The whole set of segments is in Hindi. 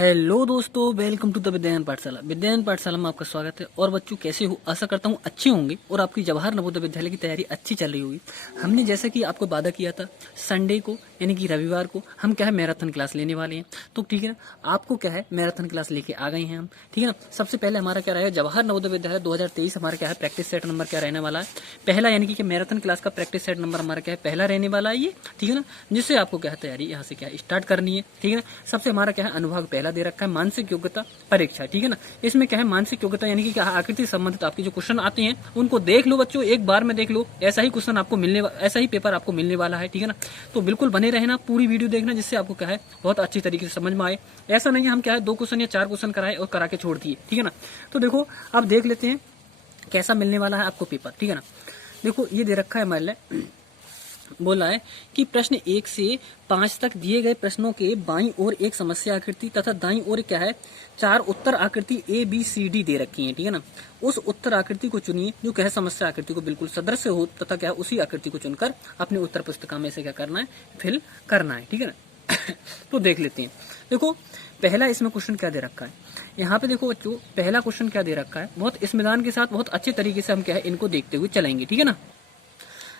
हेलो दोस्तों, वेलकम टू द विद्यायन पाठशाला। विद्यायन पाठशाला में आपका स्वागत है। और बच्चों कैसे हो, आशा करता हूँ अच्छे होंगे और आपकी जवाहर नवोदय विद्यालय की तैयारी अच्छी चल रही होगी। हमने जैसे कि आपको वादा किया था संडे को यानी कि रविवार को हम क्या है मैराथन क्लास लेने वाले हैं। तो ठीक है ना, आपको क्या है मैराथन क्लास लेके आ गए हैं हम। ठीक है ना, सबसे पहले हमारा क्या रहेगा, जवाहर नवोदय विद्यालय 2023 हमारा क्या है प्रैक्टिस सेट नंबर क्या रहने वाला है, पहला, यानी कि मैराथन क्लास का प्रैक्टिस सेट नंबर हमारा क्या है पहला रहने वाला है ये। ठीक है ना, जिससे आपको क्या है तैयारी यहाँ से क्या स्टार्ट करनी है। ठीक है ना, सबसे हमारा क्या है अनुभाग पहला दे रखा है मानसिक योग्यता परीक्षा। ठीक है ना, इसमें क्या है मानसिक योग्यता यानी कि क्या आकृति संबंधित आपके जो क्वेश्चन आते हैं उनको देख लो बच्चों, एक बार में देख लो। ऐसा ही क्वेश्चन आपको ऐसा ही पेपर आपको मिलने वाला है। ठीक है ना, तो बिल्कुल बने रहना, पूरी वीडियो देखना, जिससे आपको क्या है बहुत अच्छी तरीके से समझ में आए। ऐसा नहीं है हम क्या है 2 क्वेश्चन या 4 क्वेश्चन कराए और करा के छोड़ दिए। ठीक है ना, तो देखो अब देख लेते हैं कैसा मिलने वाला है आपको पेपर। ठीक है ना, देखो ये दे रखा है हमारे लिए, बोला है कि प्रश्न 1 से 5 तक दिए गए प्रश्नों के बाईं ओर एक समस्या आकृति तथा दाईं ओर क्या है 4 उत्तर आकृति ABCD दे रखी है। ठीक है ना, उस उत्तर आकृति को चुनिए जो क्या है समस्या आकृति को बिल्कुल सदृश हो तथा क्या उसी आकृति को चुनकर अपने उत्तर पुस्तिका में से क्या करना है फिल करना है। ठीक है ना तो देख लेते हैं। देखो पहला इसमें क्वेश्चन क्या दे रखा है, यहाँ पे देखो बच्चों पहला क्वेश्चन क्या दे रखा है, बहुत इत्मीनान के साथ बहुत अच्छे तरीके से हम क्या है इनको देखते हुए चलेंगे। ठीक है ना,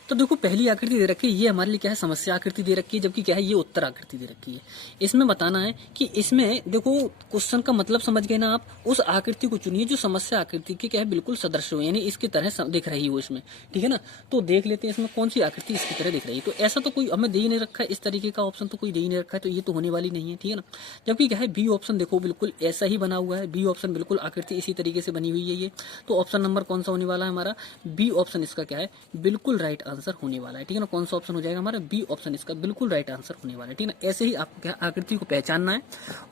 तो देखो पहली आकृति दे रखी है, ये हमारे लिए क्या है समस्या आकृति दे रखी है, जबकि क्या है ये उत्तर आकृति दे रखी है। इसमें बताना है कि इसमें देखो क्वेश्चन का मतलब समझ गए ना आप, उस आकृति को चुनिए जो समस्या आकृति के क्या है बिल्कुल सदृश हो, यानी इसकी तरह दिख रही हो इसमें। ठीक है ना, तो देख लेते हैं इसमें कौन सी आकृति इसकी तरह दिख रही है। तो ऐसा तो कोई हमें दे ही नहीं रखा है, इस तरीके का ऑप्शन तो कोई दे ही नहीं रखा है, तो ये तो होने वाली नहीं है। ठीक है ना, जबकि क्या है बी ऑप्शन देखो बिल्कुल ऐसा ही बना हुआ है, बी ऑप्शन बिल्कुल आकृति इसी तरीके से बनी हुई है ये। तो ऑप्शन नंबर कौन सा होने वाला है हमारा, बी ऑप्शन इसका क्या है बिल्कुल राइट आंसर होने वाला है। ठीक है ना, कौन सा ऑप्शन हो जाएगा हमारा, बी ऑप्शन इसका बिल्कुल राइट आंसर होने वाला है। ठीक है ना, ऐसे ही आपको क्या आकृति को पहचानना है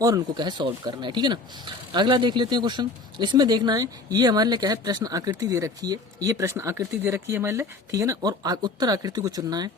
और उनको क्या है सॉल्व करना है। ठीक है ना, अगला देख लेते हैं क्वेश्चन। इसमें देखना है ये हमारे लिए क्या है प्रश्न आकृति दे रखी है, ये प्रश्न आकृति दे रखी है हमारे लिए। ठीक है ना, और उत्तर आकृति को चुनना है।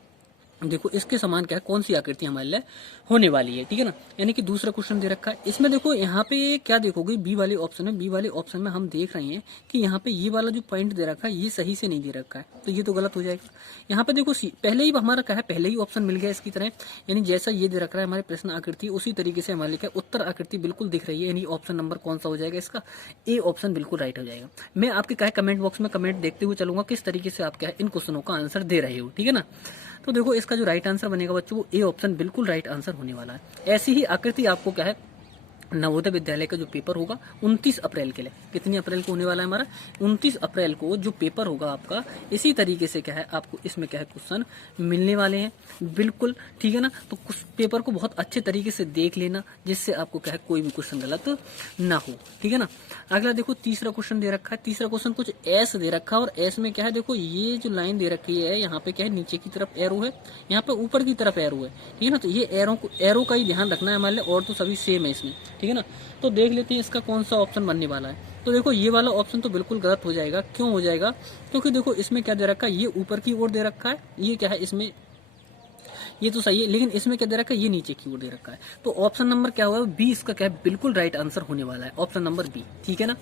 देखो इसके समान क्या है कौन सी आकृति हमारे लिए होने वाली है। ठीक है ना, यानी कि दूसरा क्वेश्चन दे रखा है। इसमें देखो यहाँ पे क्या देखोगे, बी वाले ऑप्शन है, बी वाले ऑप्शन में हम देख रहे हैं कि यहाँ पे ये वाला जो पॉइंट दे रखा है ये सही से नहीं दे रखा है, तो ये तो गलत हो जाएगा। यहाँ पे देखो पहले ही हमारा क्या है पहले ही ऑप्शन मिल गया इसकी तरह, यानी जैसा ये दे रखा है हमारे प्रश्न आकृति उसी तरीके से हमारे क्या उत्तर आकृति बिल्कुल दिख रही है, यानी ऑप्शन नंबर कौन सा हो जाएगा इसका, ए ऑप्शन बिल्कुल राइट हो जाएगा। मैं आपके क्या है कमेंट बॉक्स में कमेंट देखते हुए चलूंगा किस तरीके से आप क्या है इन क्वेश्चनों का आंसर दे रहे हो। ठीक है ना, तो देखो इसका जो राइट आंसर बनेगा बच्चों वो ए ऑप्शन बिल्कुल राइट आंसर होने वाला है। ऐसी ही आकृति आपको क्या है नवोदय विद्यालय का जो पेपर होगा 29 अप्रैल के लिए, कितनी अप्रैल को होने वाला है हमारा 29 अप्रैल को जो पेपर होगा आपका, इसी तरीके से क्या है आपको इसमें क्या है क्वेश्चन मिलने वाले हैं बिल्कुल। ठीक है ना, तो कुछ पेपर को बहुत अच्छे तरीके से देख लेना, जिससे आपको क्या है कोई भी क्वेश्चन गलत ना हो। ठीक है ना, अगला देखो तीसरा क्वेश्चन दे रखा है। तीसरा क्वेश्चन कुछ एस दे रखा है, और एस में क्या है देखो ये जो लाइन दे रखी है यहाँ पे क्या है नीचे की तरफ एरो है, यहाँ पे ऊपर की तरफ एरो है। ठीक है ना, तो ये एरो का ही ध्यान रखना है हमारे लिए, और तो सभी सेम है इसमें। ठीक है ना, तो देख लेते हैं इसका कौन सा ऑप्शन बनने वाला है। तो देखो ये वाला ऑप्शन तो बिल्कुल गलत हो जाएगा। क्यों हो जाएगा, क्योंकि देखो इसमें क्या दे रखा है ये ऊपर की ओर दे रखा है, ये क्या है इसमें ये तो सही है, लेकिन इसमें क्या दे रखा है ये नीचे की ओर दे रखा है। तो ऑप्शन नंबर क्या हुआ बी इसका क्या है बिल्कुल राइट आंसर होने वाला है, ऑप्शन नंबर बी। ठीक है ना,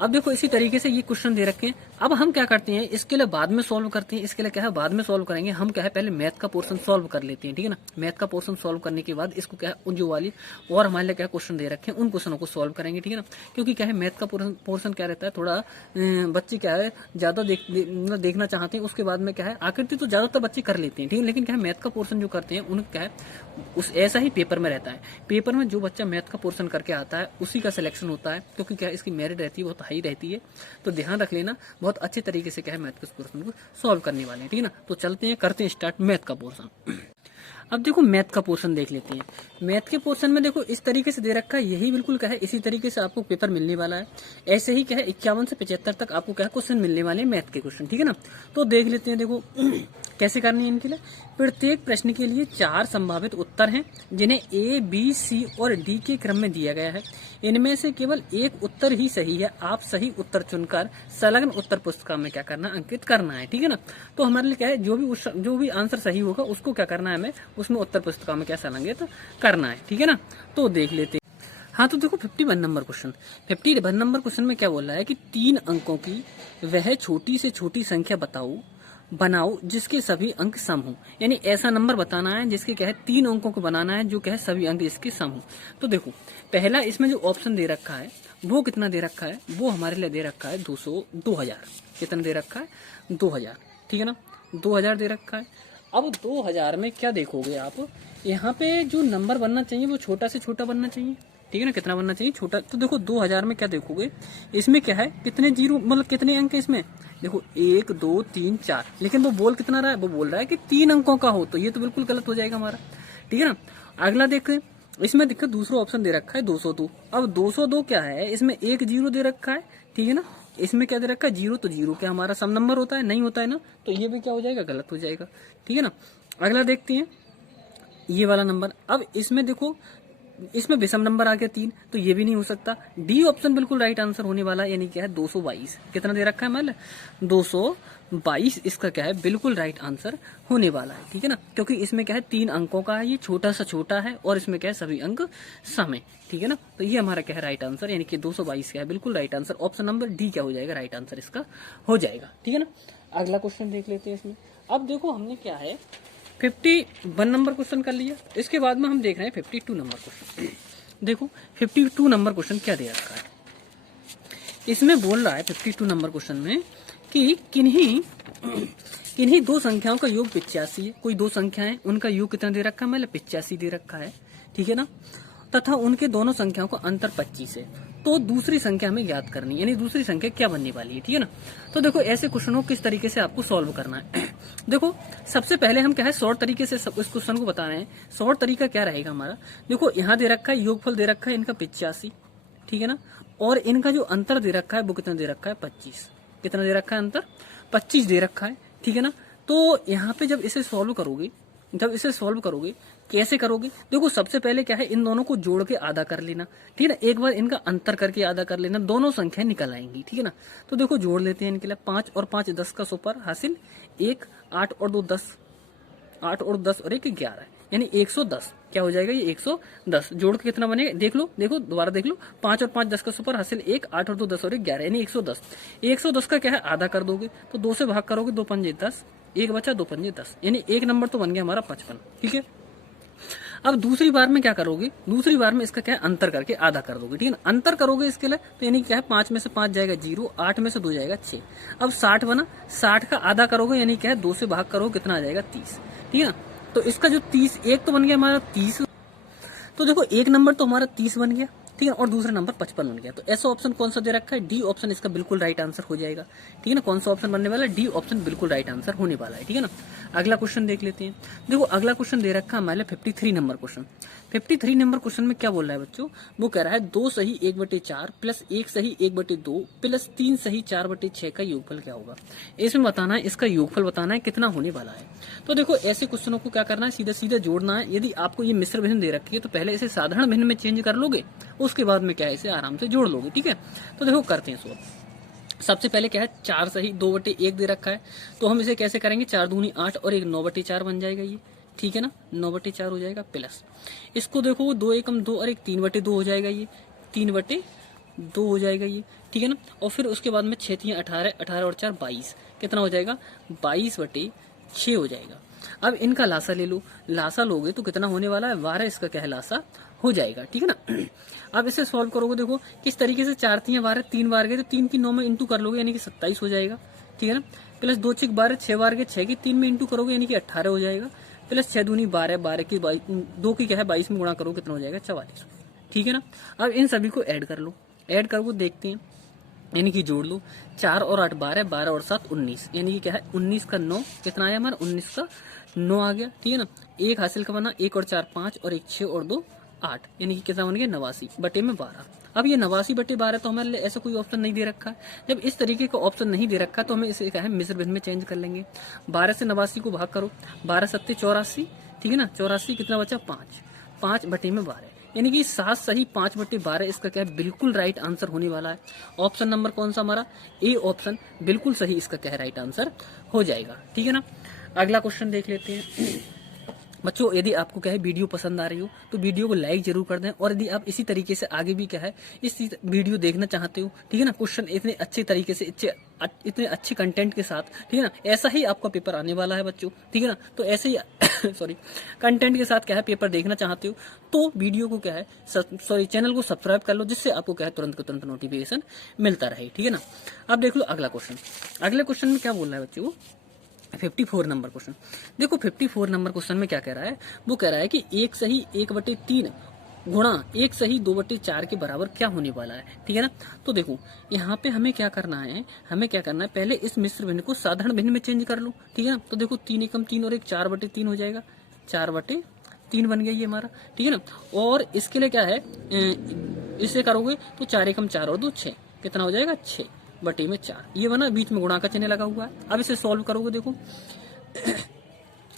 अब देखो इसी तरीके से ये क्वेश्चन दे रखे हैं। अब हम क्या करते हैं इसके लिए बाद में सॉल्व करते हैं, इसके लिए क्या है बाद में सॉल्व करेंगे। हम क्या है पहले मैथ का पोर्शन सॉल्व कर लेते हैं। ठीक है ना, मैथ का पोर्शन सॉल्व करने के बाद इसको क्या है उन जो वाली और हमारे लिए क्या क्वेश्चन दे रखे हैं उन क्वेश्चनों को सॉल्व करेंगे। ठीक है ना, क्योंकि क्या है मैथ का पोर्शन क्या रहता है थोड़ा बच्चे क्या है ज्यादा देखना चाहते हैं, उसके बाद में क्या है आकृति तो ज्यादातर बच्चे कर लेते हैं। ठीक है, लेकिन क्या है मैथ का पोर्शन जो करते हैं उन्हें क्या है उस ऐसा ही पेपर में रहता है, पेपर में जो बच्चा मैथ का पोर्शन करके आता है उसी का सिलेक्शन होता है, क्योंकि क्या इसकी मेरिट रहती है बहुत हाई रहती है। तो ध्यान रख लेना, बहुत अच्छे तरीके से क्या है मैथ के पोर्शन को सॉल्व करने वाले हैं। ठीक है ना, तो चलते हैं करते हैं स्टार्ट मैथ का पोर्शन। अब देखो मैथ का पोर्शन देख लेते हैं। मैथ के पोर्शन में देखो इस तरीके से दे रखा है, यही बिल्कुल क्या है इसी तरीके से आपको पेपर मिलने वाला है। ऐसे ही क्या है 51 से 75 तक आपको क्या क्वेश्चन मिलने वाले हैं मैथ के क्वेश्चन। ठीक है ना, तो देख लेते हैं। देखो कैसे करनी है इनके लिए, प्रत्येक प्रश्न के लिए 4 संभावित उत्तर हैं जिन्हें ए बी सी और डी के क्रम में दिया गया है। इनमें से केवल एक उत्तर ही सही है, आप सही उत्तर चुनकर संलग्न उत्तर पुस्तिका में क्या करना अंकित करना है। ठीक है ना, तो हमारे लिए क्या है जो भी आंसर सही होगा उसको क्या करना है हमें उसमें उत्तर पुस्तिका में क्या संलग्नित करना है। ठीक है ना, तो देख लेते हैं। हाँ तो देखो 51 नंबर क्वेश्चन, 51 नंबर क्वेश्चन में क्या बोल रहा है कि 3 अंकों की वह छोटी से छोटी संख्या बताओ बनाओ जिसके सभी अंक सम हो, यानी ऐसा नंबर बताना है जिसके क्या है 3 अंकों को बनाना है जो क्या है सभी अंक इसके सम हो। तो देखो पहला इसमें जो ऑप्शन दे रखा है वो कितना दे रखा है, वो हमारे लिए दे रखा है 2000। कितना दे रखा है 2000, ठीक है ना, 2000 दे रखा है। अब 2000 में क्या देखोगे आप, यहाँ पे जो नंबर बनना चाहिए वो छोटा से छोटा बनना चाहिए, ठीक है ना, कितना बनना चाहिए छोटा। तो देखो 2000 में क्या देखोगे, इसमें क्या है कितने जीरो मतलब कितने अंक है इसमें, देखो 1 2 3 4, लेकिन वो बोल कितना रहा है, वो बोल रहा है कि 3 अंकों का हो, तो ये तो बिल्कुल गलत हो जाएगा हमारा, ठीक है ना। अगला देख, इसमें देखो दूसरा ऑप्शन दे रखा है 202। अब 202 क्या है, इसमें एक जीरो दे रखा है, ठीक है ना, इसमें क्या दे रखा है जीरो, तो जीरो क्या हमारा सम नंबर होता है, नहीं होता है ना, तो ये भी क्या हो जाएगा गलत हो जाएगा, ठीक है ना। अगला देखते हैं ये वाला नंबर। अब इसमें देखो इसमें विषम नंबर आ गया 3, तो ये भी नहीं हो सकता। डी ऑप्शन बिल्कुल राइट आंसर होने वाला है, यानी क्या है 222। कितना दे रखा है मतलब 222, इसका क्या है बिल्कुल राइट आंसर होने वाला है, ठीक है ना, क्योंकि इसमें क्या है 3 अंकों का है, ये छोटा सा छोटा है और इसमें क्या है सभी अंक सम है, ठीक है ना। तो ये हमारा क्या है राइट आंसर, यानी कि 222 क्या है बिल्कुल right answer, option number D क्या हो जाएगा राइट आंसर इसका हो जाएगा, ठीक है ना। अगला क्वेश्चन देख लेते हैं इसमें। अब देखो हमने क्या है 51 नंबर क्वेश्चन कर लिया, इसके बाद में हम देख रहे हैं 52 नंबर क्वेश्चन। देखो 52 नंबर क्वेश्चन क्या दे रखा है, इसमें बोल रहा है 52 नंबर क्वेश्चन में कि किन्हीं दो संख्याओं का योग 85 है। कोई दो संख्या है उनका योग कितना दे रखा है, मतलब 85 दे रखा है, ठीक है ना, तथा उनके दोनों संख्याओं का अंतर 25 है। तो दूसरी संख्या हमें याद करनी, यानी दूसरी संख्या क्या बनने वाली है, ठीक है ना। तो देखो ऐसे क्वेश्चन को किस तरीके से आपको सॉल्व करना है। देखो सबसे पहले हम क्या है शॉर्ट तरीके से इस क्वेश्चन को बता रहे हैं। शॉर्ट तरीका क्या रहेगा हमारा, देखो यहाँ दे रखा है योगफल दे रखा है इनका 85, ठीक है ना, और इनका जो अंतर दे रखा है वो कितना दे रखा है 25। कितना दे रखा है अंतर 25 दे रखा है, ठीक है ना। तो यहाँ पे जब इसे सॉल्व करोगे कैसे करोगे, देखो सबसे पहले क्या है इन दोनों को जोड़ के आधा कर लेना, ठीक है ना, एक बार इनका अंतर करके आधा कर लेना, दोनों संख्या निकल आएंगी, ठीक है ना। तो देखो जोड़ लेते हैं इनके लिए, 5 और 5 10 का सुपर हासिल 1, 8 और 2 10, 8 और 10 और 1 11, यानी 110 क्या हो जाएगा ये 110। जोड़ के कितना बनेगा देखो दोबारा देख लो, 5 और 5 10 का सुपर हासिल 1, 8 और 2 10 और 1 11, यानी 110। 110 का क्या है आधा कर दोगे तो 2 से भाग करोगे, 2 पंजे 10, 1 बचा 2 पंजे 10, यानी एक नंबर तो बन गया हमारा 55, ठीक है। अब दूसरी बार में क्या करोगे, दूसरी बार में इसका क्या है अंतर करके आधा कर दोगे, ठीक है ना। अंतर करोगे इसके लिए तो यानी क्या है 5 में से 5 जाएगा 0, 8 में से 2 जाएगा 6। अब 60 बना, 60 का आधा करोगे यानी क्या है 2 से भाग करोगे कितना आ जाएगा 30, ठीक है ना। तो इसका जो 30 एक तो बन गया हमारा 30, तो देखो एक नंबर तो हमारा 30 बन गया, ठीक है, और दूसरा नंबर 55 बन गया। तो ऐसा ऑप्शन कौन सा दे रखा है, डी ऑप्शन इसका बिल्कुल राइट आंसर हो जाएगा, ठीक है ना। कौन सा ऑप्शन बनने वाला है, डी ऑप्शन बिल्कुल राइट आंसर होने वाला है, ठीक है ना। अगला क्वेश्चन देख लेते हैं। देखो अगला क्वेश्चन दे रखा है हमारे 53 नंबर क्वेश्चन। 53 नंबर क्वेश्चन में क्या बोल रहा है बच्चों, वो कह रहा है 2 सही 1/4 प्लस 1 सही 1/2 प्लस 3 सही 4/6 का योगफल क्या होगा। इसमें बताना है, इसका योगफल बताना है कितना होने वाला है। तो देखो ऐसे क्वेश्चनों को क्या करना है, सीधा सीधा जोड़ना है। यदि आपको ये मिश्र भिन्न दे रखी है तो पहले इसे साधारण भिन्न में चेंज कर लोगे, उसके बाद में क्या है इसे आराम से जोड़ लोगे, ठीक है। तो देखो करते हैं सॉल्व। सबसे पहले क्या है 4 सही 2/1 दे रखा है, तो हम इसे कैसे करेंगे, 4 दूनी 8 और 1 9/4 बन जाएगा ये, ठीक है ना, 9/4 हो जाएगा। प्लस इसको देखो 2 एकम 2 और 1 3/2 हो जाएगा ये, 3/2 हो जाएगा ये, ठीक है ना। और फिर उसके बाद में 6 3 18, 18 और 4 22, कितना हो जाएगा 22/6 हो जाएगा। अब इनका लासा ले लो, लासा लोगे तो कितना होने वाला है 12, इसका क्या है लासा हो जाएगा, ठीक है ना। अब इसे सॉल्व करोगे, देखो किस तरीके से 4 3 12 3 बार गए तो 3 की 9 में इंटू कर लोगे यानी कि 27 हो जाएगा, ठीक है ना। प्लस 2 6 12 6 बार गए 6 की 3 में इंटू करोगे यानी कि 18 हो जाएगा। प्लस 6 दूनी 12, 12 की 2 की क्या है 22 में गुणा करो कितना हो जाएगा 44, ठीक है ना। अब इन सभी को ऐड कर लो, ऐड करके देखते हैं, यानी कि जोड़ लो, 4 और 8 12, 12 और 7 19, यानी कि क्या है 19 का 9 कितना आया हमारा 19 का 9 आ गया, ठीक है ना। एक हासिल का बना, 1 और 4 5 और 1 6 और 2 8, यानी कि कितना बन गया 89/12। अब ये 89/12 तो हमारे लिए ऐसा कोई ऑप्शन नहीं दे रखा है। जब इस तरीके का ऑप्शन नहीं दे रखा तो हमें इसे क्या है मिश्र भिन्न में चेंज कर लेंगे। 12 से 89 को भाग करो, 12 7 84, ठीक है ना, 84 कितना बचा 5, 5/12, यानी कि 7 सही 5/12 इसका क्या है बिल्कुल राइट आंसर होने वाला है। ऑप्शन नंबर कौन सा हमारा, ए ऑप्शन बिल्कुल सही इसका क्या है राइट आंसर हो जाएगा, ठीक है ना। अगला क्वेश्चन देख लेते हैं। बच्चों यदि आपको क्या है वीडियो पसंद आ रही हो तो वीडियो को लाइक जरूर कर दें, और यदि आप इसी तरीके से आगे भी क्या है इस वीडियो देखना चाहते हो, ठीक है ना, क्वेश्चन इतने अच्छे तरीके से इतने अच्छे कंटेंट के साथ, ठीक है ना, ऐसा ही आपका पेपर आने वाला है बच्चों, ठीक है ना, तो ऐसे ही सॉरी कंटेंट के साथ क्या है पेपर देखना चाहते हो तो वीडियो को क्या है चैनल को सब्सक्राइब कर लो, जिससे आपको क्या है तुरंत को तुरंत नोटिफिकेशन मिलता रहे, ठीक है ना। अब देख लो अगला क्वेश्चन। अगले क्वेश्चन में क्या बोल रहा है बच्चों, 54 नंबर क्वेश्चन। देखो 54 नंबर क्वेश्चन में क्या कह रहा है, वो कह रहा है कि 1 सही 1/3 गुणा 1 सही 2/4 के बराबर क्या होने वाला है, ठीक है ना। तो देखो यहाँ पे हमें क्या करना है, पहले इस मिश्र भिन्न को साधारण भिन्न में चेंज कर लो, ठीक है ना। तो देखो 3 एकम 3 और 1 4/3 हो जाएगा, 4/3 बन गया ये हमारा, ठीक है ना। और इसके लिए क्या है, इसे करोगे तो 4 एकम 4 और 2 6, कितना हो जाएगा 6/4, ये बना, बीच में गुणा का चिन्ह लगा हुआ है। अब इसे सॉल्व करोगे देखो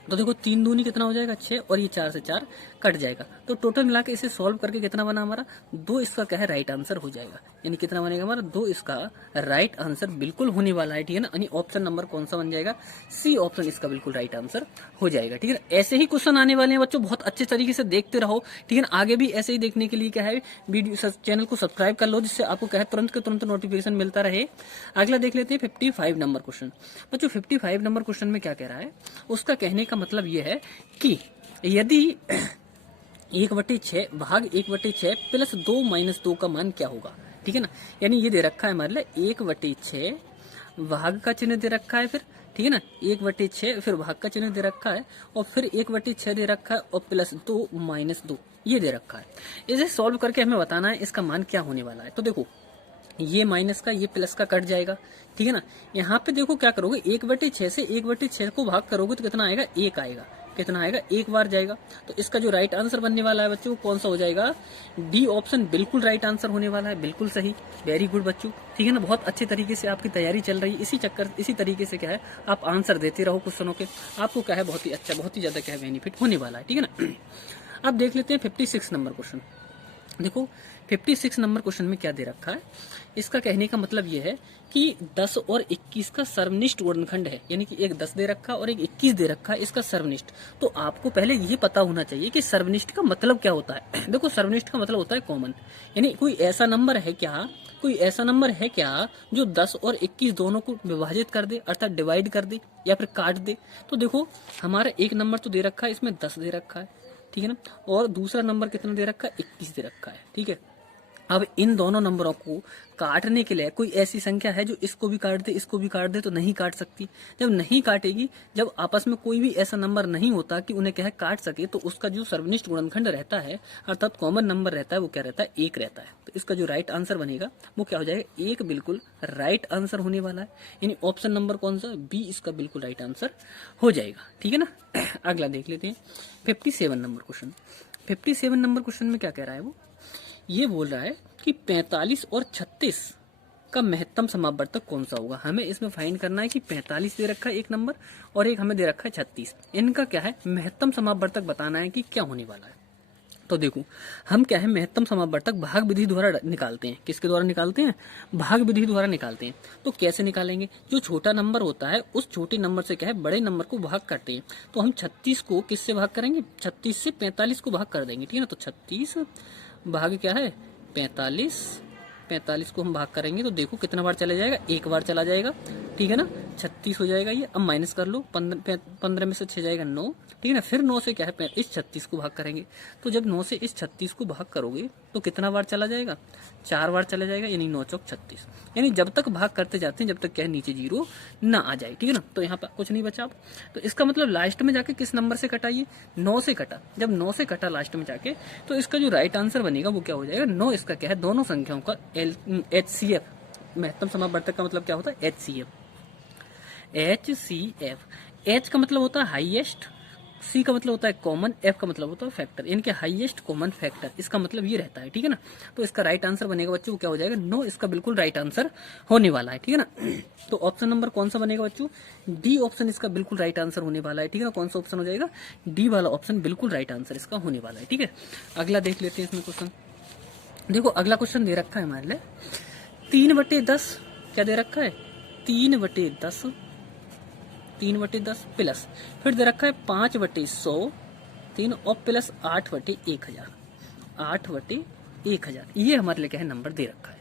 तो देखो 3 दूनी कितना हो जाएगा 6, और ये 4 से 4 कट जाएगा, तो टोटल मिला के इसे सॉल्व करके कितना बना हमारा 2, इसका क्या है राइट आंसर हो जाएगा। यानी कितना बनेगा हमारा 2, इसका राइट आंसर बिल्कुल होने वाला है, ठीक है ना। यानी ऑप्शन नंबर कौन सा बन जाएगा, सी ऑप्शन इसका बिल्कुल राइट आंसर हो जाएगा, ठीक है ना। ऐसे ही क्वेश्चन आने वाले हैं बच्चों, बहुत अच्छे तरीके से देखते रहो, ठीक है ना। आगे भी ऐसे ही देखने के लिए क्या है वीडियो चैनल को सब्सक्राइब कर लो, जिससे आपको क्या है तुरंत के तुरंत नोटिफिकेशन मिलता रहे। अगला देख लेते हैं 55 नंबर क्वेश्चन। बच्चों 55 नंबर क्वेश्चन में क्या कह रहा है, उसका कहने का मतलब ये है कि यदि 1/6 भाग 1/6 प्लस 2 माइनस 2 का मान क्या होगा, ठीक है ना। यानी ये दे रखा है हमारे लिए 1/6 भाग का चिन्ह दे रखा है, फिर ठीक है ना 1/6 फिर भाग का चिन्ह दे रखा है, और फिर 1/6 दे रखा है, और प्लस 2 माइनस 2 ये दे रखा है। इसे सॉल्व करके हमें बताना है इसका मान क्या होने वाला है। तो देखो ये माइनस का ये प्लस का कट जाएगा, ठीक है ना। यहाँ पे देखो क्या करोगे, 1/6 से 1/6 को भाग करोगे तो कितना आएगा 1 आएगा, कितना आएगा 1 बार जाएगा। तो इसका जो राइट आंसर बनने वाला है बच्चों कौन सा हो जाएगा, डी ऑप्शन बिल्कुल राइट आंसर होने वाला है, बिल्कुल सही, वेरी गुड बच्चों, ठीक है ना। बहुत अच्छे तरीके से आपकी तैयारी चल रही है, इसी तरीके से क्या है आप आंसर देते रहो क्वेश्चनों के, आपको क्या है बहुत ही अच्छा बहुत ही ज्यादा क्या है बेनिफिट होने वाला है, ठीक है ना। अब देख लेते हैं 56 नंबर क्वेश्चन। देखो 56 नंबर क्वेश्चन में क्या दे रखा है, इसका कहने का मतलब यह है कि 10 और 21 का सर्वनिष्ठ गुणनखंड है, यानी कि एक 10 दे रखा और एक 21 दे रखा है, इसका सर्वनिष्ठ। तो आपको पहले ये पता होना चाहिए कि सर्वनिष्ठ का मतलब क्या होता है। देखो सर्वनिष्ठ का मतलब होता है कॉमन, यानी कोई ऐसा नंबर है क्या जो 10 और 21 दोनों को विभाजित कर दे, अर्थात डिवाइड कर दे या फिर काट दे। तो देखो हमारा एक नंबर तो दे रखा है, इसमें 10 दे रखा है, ठीक है ना, और दूसरा नंबर कितना दे रखा है 21 दे रखा है, ठीक है। अब इन दोनों नंबरों को काटने के लिए कोई ऐसी संख्या है जो इसको भी काट दे इसको भी काट दे, तो नहीं काट सकती। जब नहीं काटेगी, जब आपस में कोई भी ऐसा नंबर नहीं होता कि उन्हें क्या है काट सके, तो उसका जो सर्वनिष्ठ गुणनखंड रहता है अर्थात कॉमन नंबर रहता है वो क्या रहता है 1 रहता है। तो इसका जो राइट आंसर बनेगा वो क्या हो जाएगा 1 बिल्कुल राइट आंसर होने वाला है, यानी ऑप्शन नंबर कौन सा बी इसका बिल्कुल राइट आंसर हो जाएगा, ठीक है ना। अगला देख लेते हैं 57 नंबर क्वेश्चन। 57 नंबर क्वेश्चन में क्या कह रहा है, वो ये बोल रहा है कि 45 और 36 का महत्तम समापवर्तक कौन सा होगा। हमें इसमें फाइंड करना है कि 45 दे रखा है एक नंबर और एक हमें दे रखा है 36, इनका क्या है महत्तम समापवर्तक बताना है कि क्या होने वाला है। तो देखो हम क्या है महत्तम समापवर्तक भाग विधि द्वारा निकालते हैं। किसके द्वारा निकालते हैं, भाग विधि द्वारा निकालते हैं। तो कैसे निकालेंगे, जो छोटा नंबर होता है उस छोटे नंबर से क्या है बड़े नंबर को भाग करते हैं। तो हम 36 को किससे भाग करेंगे, 36 से 45 को भाग कर देंगे, ठीक है ना। तो 36 भाग क्या है 45 को हम भाग करेंगे तो देखो कितना बार चला जाएगा, 1 बार चला जाएगा, ठीक है ना। 36 हो जाएगा ये। अब माइनस कर लो, 15 में से 6 जाएगा 9, ठीक है ना। फिर 9 से क्या है इस 36 को भाग करेंगे। तो जब 9 से इस 36 को भाग करोगे तो कितना बार चला जाएगा, 4 बार चला जाएगा, यानी 9 चौक 36। यानी जब तक भाग करते जाते हैं जब तक क्या है नीचे 0 ना आ जाए, ठीक है ना। तो यहाँ पर कुछ नहीं बचा अब। तो इसका मतलब लास्ट में जाके किस नंबर से कटा, ये 9 से कटा। जब 9 से कटा लास्ट में जाके, तो इसका जो राइट आंसर बनेगा वो क्या हो जाएगा 9। इसका क्या है दोनों संख्याओं का HCF, महत्तम समापवर्तक का मतलब क्या होता है HCF। H का मतलब होता है हाईएस्ट, C का मतलब होता है कॉमन, F का मतलब होता है फैक्टर, इनके हाईएस्ट कॉमन फैक्टर, इसका मतलब ये रहता है, ठीक है ना। तो इसका राइट आंसर बनेगा बच्चों वो क्या हो जाएगा 9, इसका बिल्कुल राइट आंसर होने वाला है, ठीक है ना। तो ऑप्शन नंबर कौन सा बनेगा बच्चों, डी ऑप्शन इसका बिल्कुल राइट आंसर होने वाला है, ठीक है ना। कौन सा ऑप्शन हो जाएगा, डी वाला ऑप्शन बिल्कुल राइट आंसर इसका होने वाला है, ठीक है। अगला देख लेते हैं इसमें क्वेश्चन। देखो अगला क्वेश्चन दे रखा है हमारे लिए 3/10, क्या दे रखा है 3/10 प्लस, फिर दे रखा है 5/100 3 और प्लस 8/1000, 8/1000 ये हमारे लिए क्या है नंबर दे रखा है।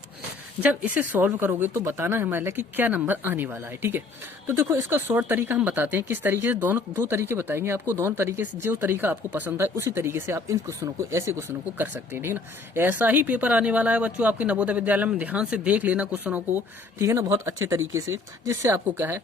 जब इसे सॉल्व करोगे तो बताना है हमारे लिए कि क्या नंबर आने वाला है, ठीक है। तो देखो इसका शॉर्ट तरीका हम बताते हैं किस तरीके से, दो तरीके बताएंगे आपको, दोनों तरीके से जो तरीका आपको पसंद आए उसी तरीके से आप इन क्वेश्चनों को, ऐसे क्वेश्चनों को कर सकते हैं, ठीक है ना। ऐसा ही पेपर आने वाला है बच्चों आपके नवोदय विद्यालय में, ध्यान से देख लेना क्वेश्चनों को, ठीक है ना, बहुत अच्छे तरीके से, जिससे आपको क्या है,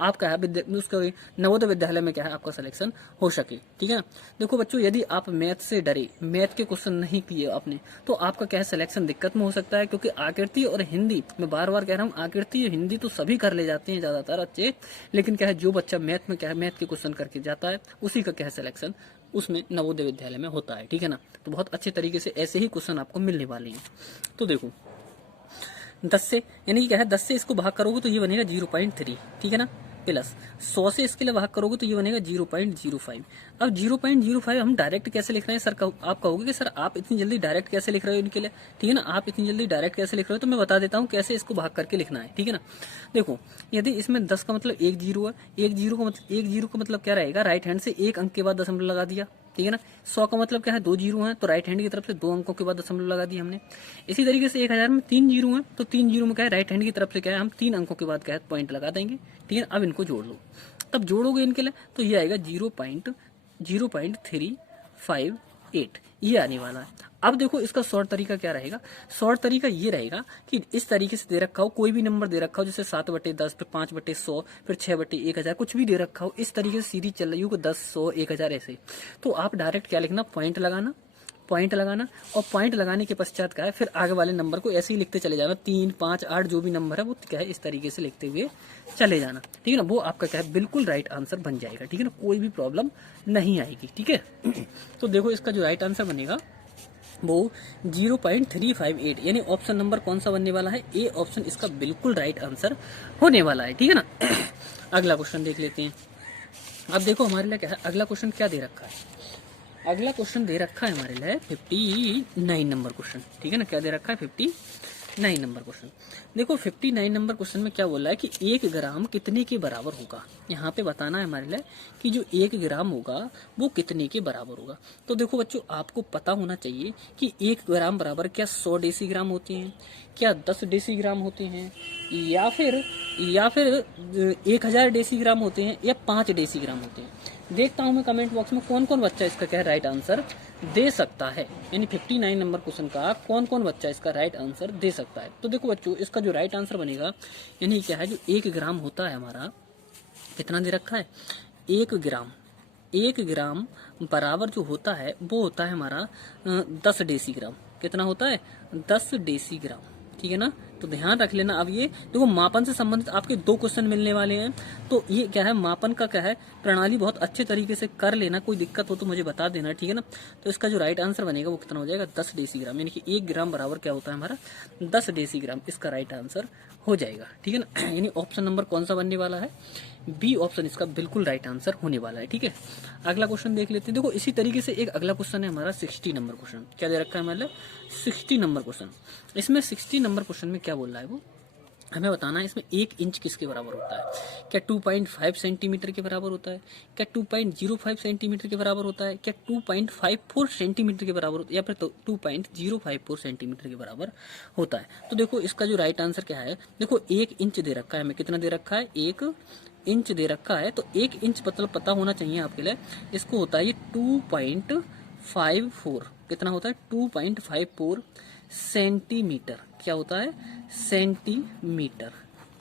आपका है उसका नवोदय विद्यालय में क्या है आपका सिलेक्शन हो सके, ठीक है ना। देखो बच्चों यदि आप मैथ से डरे, मैथ के क्वेश्चन नहीं किए आपने, तो आपका क्या है सिलेक्शन दिक्कत में हो सकता है, क्योंकि आकृति और हिंदी, मैं बार बार कह रहा हूँ, आकृति और हिंदी तो सभी कर ले जाते हैं ज्यादातर बच्चे, लेकिन क्या है जो बच्चा मैथ में क्या है मैथ के क्वेश्चन करके जाता है उसी का क्या है सिलेक्शन उसमें नवोदय विद्यालय में होता है, ठीक है ना। तो बहुत अच्छे तरीके से ऐसे ही क्वेश्चन आपको मिलने वाले हैं। तो देखो 10 से, यानी कि क्या है 10 से इसको भाग करोगे तो ये बनेगा 0.3, ठीक है ना, प्लस 100 से इसके लिए भाग करोगे तो ये बनेगा 0.05। अब 0.05 हम डायरेक्ट कैसे लिख रहे हैं सर, आप कहोगे कि सर आप इतनी जल्दी डायरेक्ट कैसे लिख रहे हो इनके लिए, ठीक है ना, आप इतनी जल्दी डायरेक्ट कैसे लिख रहे हो, तो मैं बता देता हूँ कैसे इसको भाग करके लिखना है, ठीक है ना। देखो यदि इसमें 10 का मतलब 1 जीरो है, 1 जीरो का मतलब क्या रहेगा, राइट हैंड से 1 अंक के बाद दशमलव लगा दिया, ठीक है ना। 100 का मतलब क्या है 2 जीरो हैं, तो राइट हैंड की तरफ से 2 अंकों के बाद दशमलव लगा दिया हमने। इसी तरीके से 1000 में 3 जीरो हैं, तो 3 जीरो में क्या है राइट हैंड की तरफ से क्या है हम 3 अंकों के बाद क्या है पॉइंट लगा देंगे, ठीक है। अब इनको जोड़ लो, तब जोड़ोगे इनके लिए तो ये आएगा 0.358 ये आने वाला है। अब देखो इसका शॉर्ट तरीका क्या रहेगा, शॉर्ट तरीका ये रहेगा कि इस तरीके से दे रखा हो, कोई भी नंबर दे रखा हो, जैसे 7/10, फिर 5/100, फिर 6/1000, कुछ भी दे रखा हो, इस तरीके से सीरीज चल रही हो 10, 100, 1000 ऐसे, तो आप डायरेक्ट क्या लिखना, पॉइंट लगाना, और पॉइंट लगाने के पश्चात क्या है फिर आगे वाले नंबर को ऐसे ही लिखते चले जाना, 3, 5, 8 जो भी नंबर है वो क्या है इस तरीके से लिखते हुए चले जाना, ठीक है ना। वो आपका क्या है बिल्कुल राइट आंसर बन जाएगा, ठीक है ना, कोई भी प्रॉब्लम नहीं आएगी, ठीक है। तो देखो इसका जो राइट आंसर बनेगा वो 0.358, यानी ऑप्शन नंबर कौन सा बनने वाला है, ए ऑप्शन इसका बिल्कुल राइट आंसर होने वाला है, ठीक है ना। अगला क्वेश्चन देख लेते हैं। अब देखो हमारे लिए क्या है, अगला क्वेश्चन क्या दे रखा है, अगला क्वेश्चन दे रखा है हमारे लिए 59 नंबर क्वेश्चन, ठीक है ना, क्या दे रखा है 59 नंबर क्वेश्चन। देखो 59 नंबर क्वेश्चन में क्या बोल रहा है कि 1 ग्राम कितने के बराबर होगा, यहाँ पे बताना है हमारे लिए कि जो 1 ग्राम होगा वो कितने के बराबर होगा। तो देखो बच्चों आपको पता होना चाहिए कि 1 ग्राम बराबर क्या 100 डेसीग्राम होते हैं, क्या 10 डेसीग्राम होते हैं, या फिर 1000 डेसीग्राम होते हैं, या 5 डेसीग्राम होते हैं। देखता हूं मैं कमेंट बॉक्स में कौन कौन बच्चा इसका क्या राइट आंसर दे सकता है, यानी 59 नंबर क्वेश्चन का कौन कौन बच्चा इसका राइट आंसर दे सकता है। तो देखो बच्चों इसका जो राइट आंसर बनेगा, यानी क्या है जो 1 ग्राम होता है हमारा, कितना दे रखा है 1 ग्राम बराबर जो होता है वो होता है हमारा 10 डेसीग्राम। कितना होता है 10 डेसीग्राम, ठीक है ना। तो ध्यान रख लेना। अब ये देखो मापन से संबंधित आपके 2 क्वेश्चन मिलने वाले हैं, तो ये क्या है मापन का क्या है प्रणाली बहुत अच्छे तरीके से कर लेना, कोई दिक्कत हो तो मुझे बता देना, ठीक है ना। तो इसका जो राइट आंसर बनेगा वो कितना हो जाएगा 10 डेसीग्राम, यानी कि 1 ग्राम बराबर क्या होता है हमारा 10 डेसीग्राम, इसका राइट आंसर हो जाएगा, ठीक है ना। यानी ऑप्शन नंबर कौन सा बनने वाला है, बी ऑप्शन इसका बिल्कुल राइट आंसर होने वाला है, ठीक है। अगला क्वेश्चन देख लेते हैं। देखो इसी तरीके से एक अगला क्वेश्चन है हमारा 60 नंबर क्वेश्चन, क्या दे रखा है हमारे 60 नंबर क्वेश्चन। इसमें 60 नंबर क्वेश्चन में क्या बोल रहा है वो हमें बताना है, इसमें 1 इंच किसके बराबर होता है, क्या 2.5 सेंटीमीटर के बराबर होता है, क्या 2.05 सेंटीमीटर के बराबर होता है, क्या 2.54 सेंटीमीटर के बराबर होता है, या फिर 2.054 सेंटीमीटर के बराबर होता है। तो देखो इसका जो राइट आंसर क्या है, देखो 1 इंच दे रखा है हमें, कितना दे रखा है 1 इंच दे रखा है, तो 1 इंच मतलब पता होना चाहिए आपके लिए, इसको होता है ये 2.54, कितना होता है 2.54 सेंटीमीटर, क्या होता है सेंटीमीटर,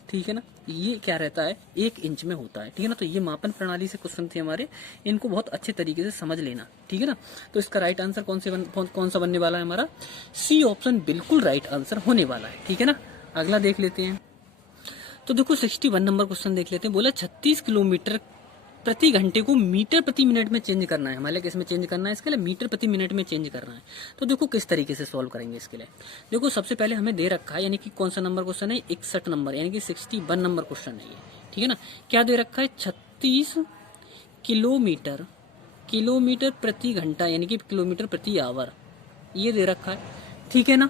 ठीक है ना। ये क्या रहता है 1 इंच में होता है, ठीक है ना। तो ये मापन प्रणाली से क्वेश्चन थे हमारे, इनको बहुत अच्छे तरीके से समझ लेना, ठीक है ना। तो इसका राइट आंसर कौन सा बनने वाला है हमारा, सी ऑप्शन बिल्कुल राइट आंसर होने वाला है, ठीक है ना। अगला देख लेते हैं। तो देखो 61 नंबर क्वेश्चन देख लेते हैं। बोला 36 किलोमीटर प्रति घंटे को मीटर प्रति मिनट में चेंज करना है, हमारे किस में चेंज करना है, इसके लिए मीटर प्रति मिनट में चेंज करना है। तो देखो किस तरीके से सॉल्व करेंगे इसके लिए। देखो सबसे पहले हमें दे रखा है, यानी कि कौन सा नंबर क्वेश्चन है 61 नंबर, यानी कि 61 नंबर क्वेश्चन है ये, ठीक है ना। क्या दे रखा है 36 किलोमीटर प्रति घंटा, यानी कि किलोमीटर प्रति आवर, ये दे रखा है, ठीक है ना।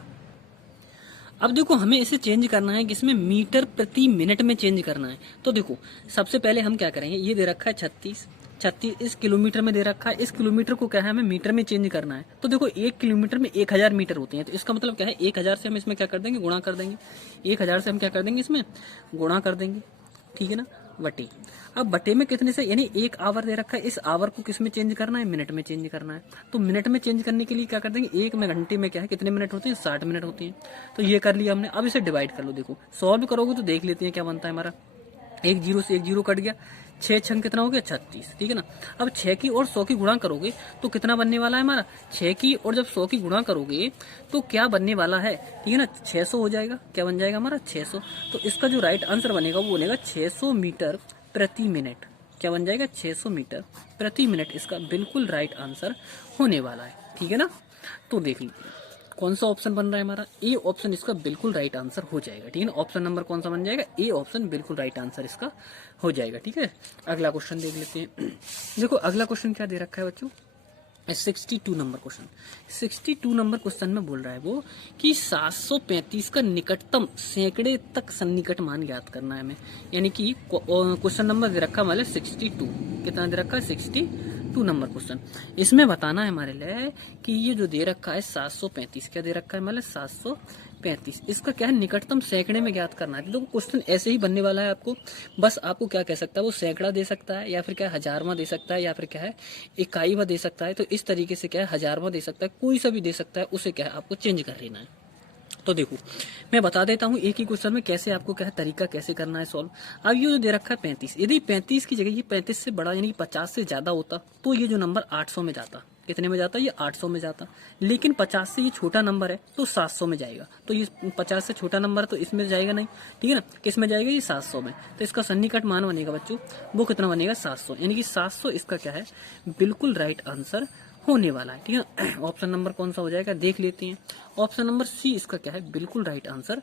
अब देखो हमें इसे चेंज करना है किसमें, मीटर प्रति मिनट में चेंज करना है। तो देखो सबसे पहले हम क्या करेंगे, ये दे रखा है 36, 36 इस किलोमीटर में दे रखा है, इस किलोमीटर को क्या है हमें मीटर में चेंज करना है। तो देखो 1 किलोमीटर में 1000 मीटर होते हैं, तो इसका मतलब क्या है 1000 से हम इसमें क्या कर देंगे, गुणा कर देंगे। 1000 से हम क्या कर देंगे, इसमें गुणा कर देंगे, ठीक है ना, बटे। अब बटे में कितने से, यानी 1 आवर दे रखा है, इस आवर को किस में चेंज करना है, मिनट में चेंज करना है। तो मिनट में चेंज करने के लिए क्या कर देंगे, 1 में घंटे में क्या है कितने मिनट होते हैं, 60 मिनट होते हैं। तो ये कर लिया हमने। अब इसे डिवाइड कर लो, देखो सॉल्व करोगे तो देख लेते हैं क्या बनता है हमारा। एक जीरो से एक जीरो कट गया, 6 छंग कितना हो गया, 36, ठीक है ना। अब 6 की और 100 की गुणा करोगे तो कितना बनने वाला है हमारा, 6 की और जब 100 की गुणा करोगे तो क्या बनने वाला है, ठीक है ना, 600 हो जाएगा। क्या बन जाएगा हमारा, 600। तो इसका जो राइट आंसर बनेगा वो बनेगा 600 मीटर प्रति मिनट। क्या बन जाएगा, 600 मीटर प्रति मिनट इसका बिल्कुल राइट आंसर होने वाला है, ठीक है ना। तो देख लीजिए कौन सा ऑप्शन बन रहा है हमारा, ए ऑप्शन इसका बिल्कुल राइट आंसर हो जाएगा, ठीक है ना। ऑप्शन नंबर कौन सा बन जाएगा, ए ऑप्शन बिल्कुल राइट आंसर इसका हो जाएगा, ठीक है। अगला क्वेश्चन देख लेते हैं। देखो अगला क्वेश्चन क्या दे रखा है बच्चों, 62 नंबर क्वेश्चन। 62 नंबर क्वेश्चन में बोल रहा है वो कि 735 का निकटतम सैकड़े तक सन्निकट मान ज्ञात करना है हमें। यानी कि क्वेश्चन नंबर दे रखा है हमारे 62, कितना दे रखा है, 62 नंबर क्वेश्चन। इसमें बताना है हमारे लिए कि ये जो दे रखा है 735, क्या दे रखा है हमारे 735, इसका क्या है निकटतम सैकड़े में ज्ञात करना है। तो क्वेश्चन ऐसे ही बनने वाला है आपको, बस आपको क्या कह सकता है वो सैकड़ा दे सकता है, या फिर क्या है हजारवा दे सकता है, या फिर क्या है इकाईवा दे सकता है। तो इस तरीके से क्या है हजारवा दे सकता है, कोई सा भी दे सकता है, उसे क्या है आपको चेंज कर लेना है। तो देखो मैं बता देता हूँ एक ही क्वेश्चन में कैसे आपको क्या है तरीका कैसे करना है सॉल्व। अब ये जो दे रखा है 35, यदि 35 की जगह ये 35 से बड़ा यानी 50 से ज्यादा होता तो ये जो नंबर 800 में जाता। कितने में जाता, ये 800 में जाता। लेकिन 50 से ये छोटा नंबर है तो 700 में जाएगा। तो ये 50 से छोटा नंबर है तो इसमें जाएगा नहीं, ठीक है ना। किस में जाएगा, ये 700 में। तो इसका सन्निकट मान बनेगा बच्चों, वो कितना बनेगा, 700। यानी कि 700 इसका क्या है बिल्कुल राइट आंसर होने वाला है, ठीक है। ऑप्शन नंबर कौन सा हो जाएगा देख लेते हैं। ऑप्शन नंबर सी इसका क्या है बिल्कुल राइट आंसर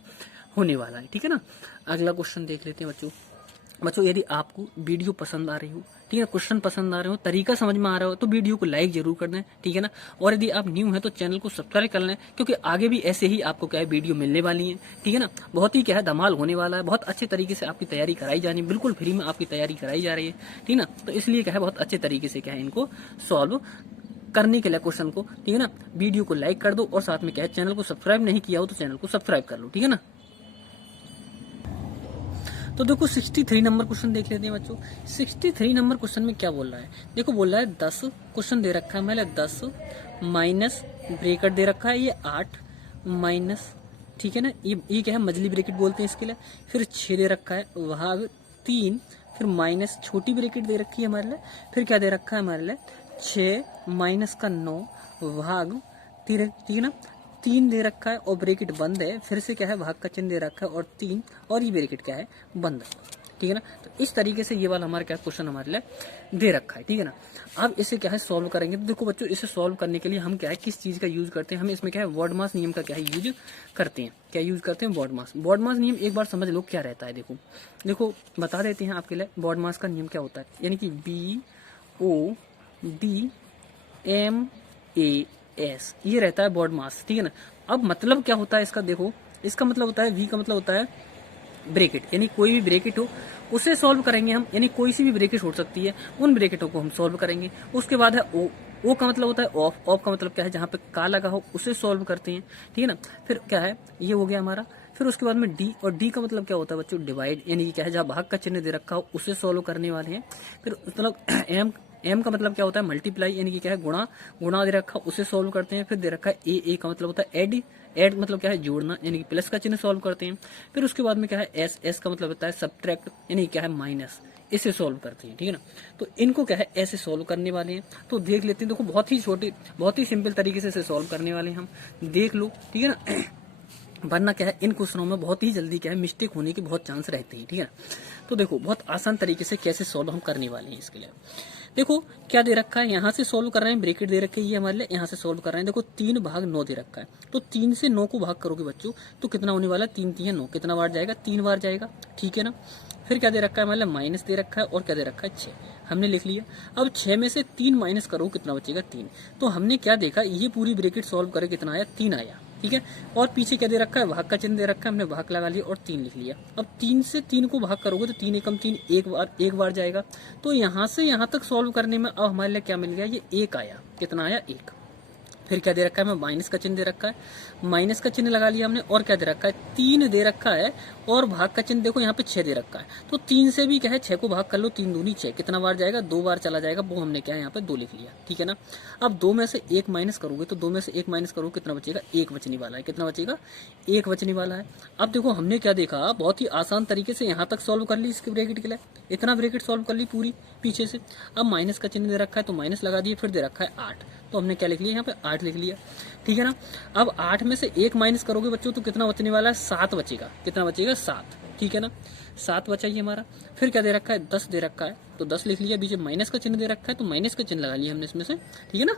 होने वाला है, ठीक है ना। अगला क्वेश्चन देख लेते हैं बच्चों यदि आपको वीडियो पसंद आ रही हो, ठीक है, क्वेश्चन पसंद आ रहे हो, तरीका समझ में आ रहा हो तो वीडियो को लाइक जरूर कर दें, ठीक है ना। और यदि आप न्यू हैं तो चैनल को सब्सक्राइब कर लें, क्योंकि आगे भी ऐसे ही आपको क्या है वीडियो मिलने वाली है, ठीक है ना। बहुत ही क्या है धमाल होने वाला है, बहुत अच्छे तरीके से आपकी तैयारी कराई जानी, बिल्कुल फ्री में आपकी तैयारी कराई जा रही है, ठीक है ना। तो इसलिए क्या है बहुत अच्छे तरीके से क्या है इनको सॉल्व करने के लिए क्वेश्चन को, ठीक है ना। वीडियो को लाइक कर दो और साथ में क्या है चैनल को सब्सक्राइब नहीं किया हो तो चैनल को सब्सक्राइब कर लो, ठीक है ना। तो देखो 63 नंबर क्वेश्चन देख लेते हैं बच्चों। 63 नंबर क्वेश्चन में क्या बोल रहा है, देखो बोल रहा है 10 क्वेश्चन दे रखा है मैंने 10 माइनस ब्रेकेट दे रखा है ये 8 माइनस, ठीक है ना, ये क्या है मजली ब्रेकेट बोलते हैं इसके लिए। फिर 6 दे रखा है वहां 3, फिर माइनस छोटी ब्रेकेट दे रखी है हमारे लिए। फिर क्या दे रखा है हमारे लिए 6 माइनस का 9 भाग 3, ठीक है ना। 3 दे रखा है और ब्रेकेट बंद है, फिर से क्या है भाग का चिन्ह दे रखा है और 3 और ये ब्रेकेट क्या है बंद है, ठीक है ना। तो इस तरीके से ये वाला हमारा क्या क्वेश्चन हमारे लिए दे रखा है, ठीक है ना। अब इसे क्या है सॉल्व करेंगे। तो देखो बच्चों इसे सॉल्व करने के लिए हम क्या है किस चीज का यूज करते हैं, हम इसमें क्या है वर्ड मास नियम का क्या है यूज करते हैं। क्या यूज करते हैं, वर्ड मास। वर्ड मास नियम एक बार समझ लो क्या रहता है। देखो बता देते हैं आपके लिए वर्ड मास का नियम क्या होता है। यानी कि BODMAS ये रहता है वर्ड मास, ठीक है ना। अब मतलब क्या होता है इसका, देखो इसका मतलब होता है V का मतलब होता है ब्रेकेट, यानी कोई भी ब्रेकेट हो उसे सॉल्व करेंगे हम, यानी कोई सी भी ब्रेकेट हो सकती है उन ब्रेकेटों को हम सॉल्व करेंगे। उसके बाद है ओ का मतलब होता है ऑफ, ऑफ का मतलब क्या है जहाँ पे का लगा हो उसे सॉल्व करते हैं, ठीक है ना। फिर क्या है ये हो गया हमारा। फिर उसके बाद में डी, और डी का मतलब क्या होता है बच्चों डिवाइड, यानी कि क्या है जहाँ भाग का चिन्ह दे रखा हो उसे सॉल्व करने वाले हैं। फिर मतलब एम का मतलब क्या होता है मल्टीप्लाई, यानी कि क्या है गुणा दे रखा उसे सॉल्व करते हैं। फिर दे रखा है ए का मतलब होता है ऐड मतलब क्या है जोड़ना, यानी कि प्लस का चिन्ह सॉल्व करते हैं। फिर उसके बाद में क्या है एस का मतलब होता है सब्ट्रैक्ट, यानी क्या है माइनस, इसे सॉल्व करते हैं, ठीक है ना। तो इनको क्या है ऐसे सॉल्व करने वाले हैं। तो देख लेते हैं, देखो बहुत ही छोटे बहुत ही सिंपल तरीके से इसे सॉल्व करने वाले हैं हम, देख लो, ठीक है ना। वरना क्या है इन क्वेश्चनों में बहुत ही जल्दी क्या है मिस्टेक होने के बहुत चांस रहते हैं, ठीक है। तो देखो बहुत आसान तरीके से कैसे सॉल्व हम करने वाले हैं इसके लिए। देखो क्या दे रखा है, यहाँ से सॉल्व कर रहे हैं, ब्रैकेट दे रखे है ये हमारे लिए, यहाँ से सॉल्व कर रहे हैं। देखो 3 भाग 9 दे रखा है, तो 3 से 9 को भाग करोगे बच्चों तो कितना होने वाला है, 3 3 9, कितना बार जाएगा, 3 बार जाएगा, ठीक है ना। फिर क्या दे रखा है मतलब माइनस दे रखा है और क्या दे रखा है 6, हमने लिख लिया। अब 6 में से 3 माइनस करो कितना बचेगा 3। तो हमने क्या देखा ये पूरी ब्रैकेट सॉल्व करे कितना आया 3 आया, ठीक है। और पीछे क्या दे रखा है, भाग का चिन्ह दे रखा है, हमने भाग लगा लिया और 3 लिख लिया। अब 3 से 3 को भाग करोगे तो 3 एकम 3 एक बार जाएगा। तो यहाँ से यहाँ तक सॉल्व करने में अब हमारे लिए क्या मिल गया, ये 1 आया। कितना आया, 1। फिर क्या दे रखा है, मैं माइनस का चिन्ह दे रखा है, माइनस का चिन्ह लगा लिया हमने। और क्या दे रखा है, 3 दे रखा है और भाग का चिन्ह देखो यहाँ पे 6 दे रखा है। तो 3 से भी क्या है, 6 को भाग कर लो, 3 दूनी 6, कितना बार जाएगा, 2 बार चला जाएगा। वो हमने क्या है यहाँ पे 2 लिख लिया, ठीक है ना। अब 2 में से 1 माइनस करोगे तो 2 में से 1 माइनस करोगे कितना बचेगा, 1 बचने वाला है। कितना बचेगा, 1 बचने वाला है। अब देखो हमने क्या देखा, बहुत ही आसान तरीके से यहाँ तक सॉल्व कर ली इसके ब्रैकेट के लिए, इतना ब्रैकेट सॉल्व कर ली पूरी पीछे से। अब माइनस का चिन्ह दे रखा है तो माइनस लगा दिए, फिर दे रखा है 8, तो हमने क्या लिख लिया यहाँ पे, 8 लिख लिया, ठीक है ना। अब 8 में से 1 माइनस करोगे बच्चों तो कितना बचने वाला है, 7 बचेगा। कितना बचेगा, 7, ठीक है ना। 7 बचा ये हमारा। फिर क्या दे रखा है, 10 दे रखा है तो 10 लिख लिया। बीच में माइनस का चिन्ह दे रखा है तो माइनस का चिन्ह लगा लिया हमने इसमें से, ठीक है ना।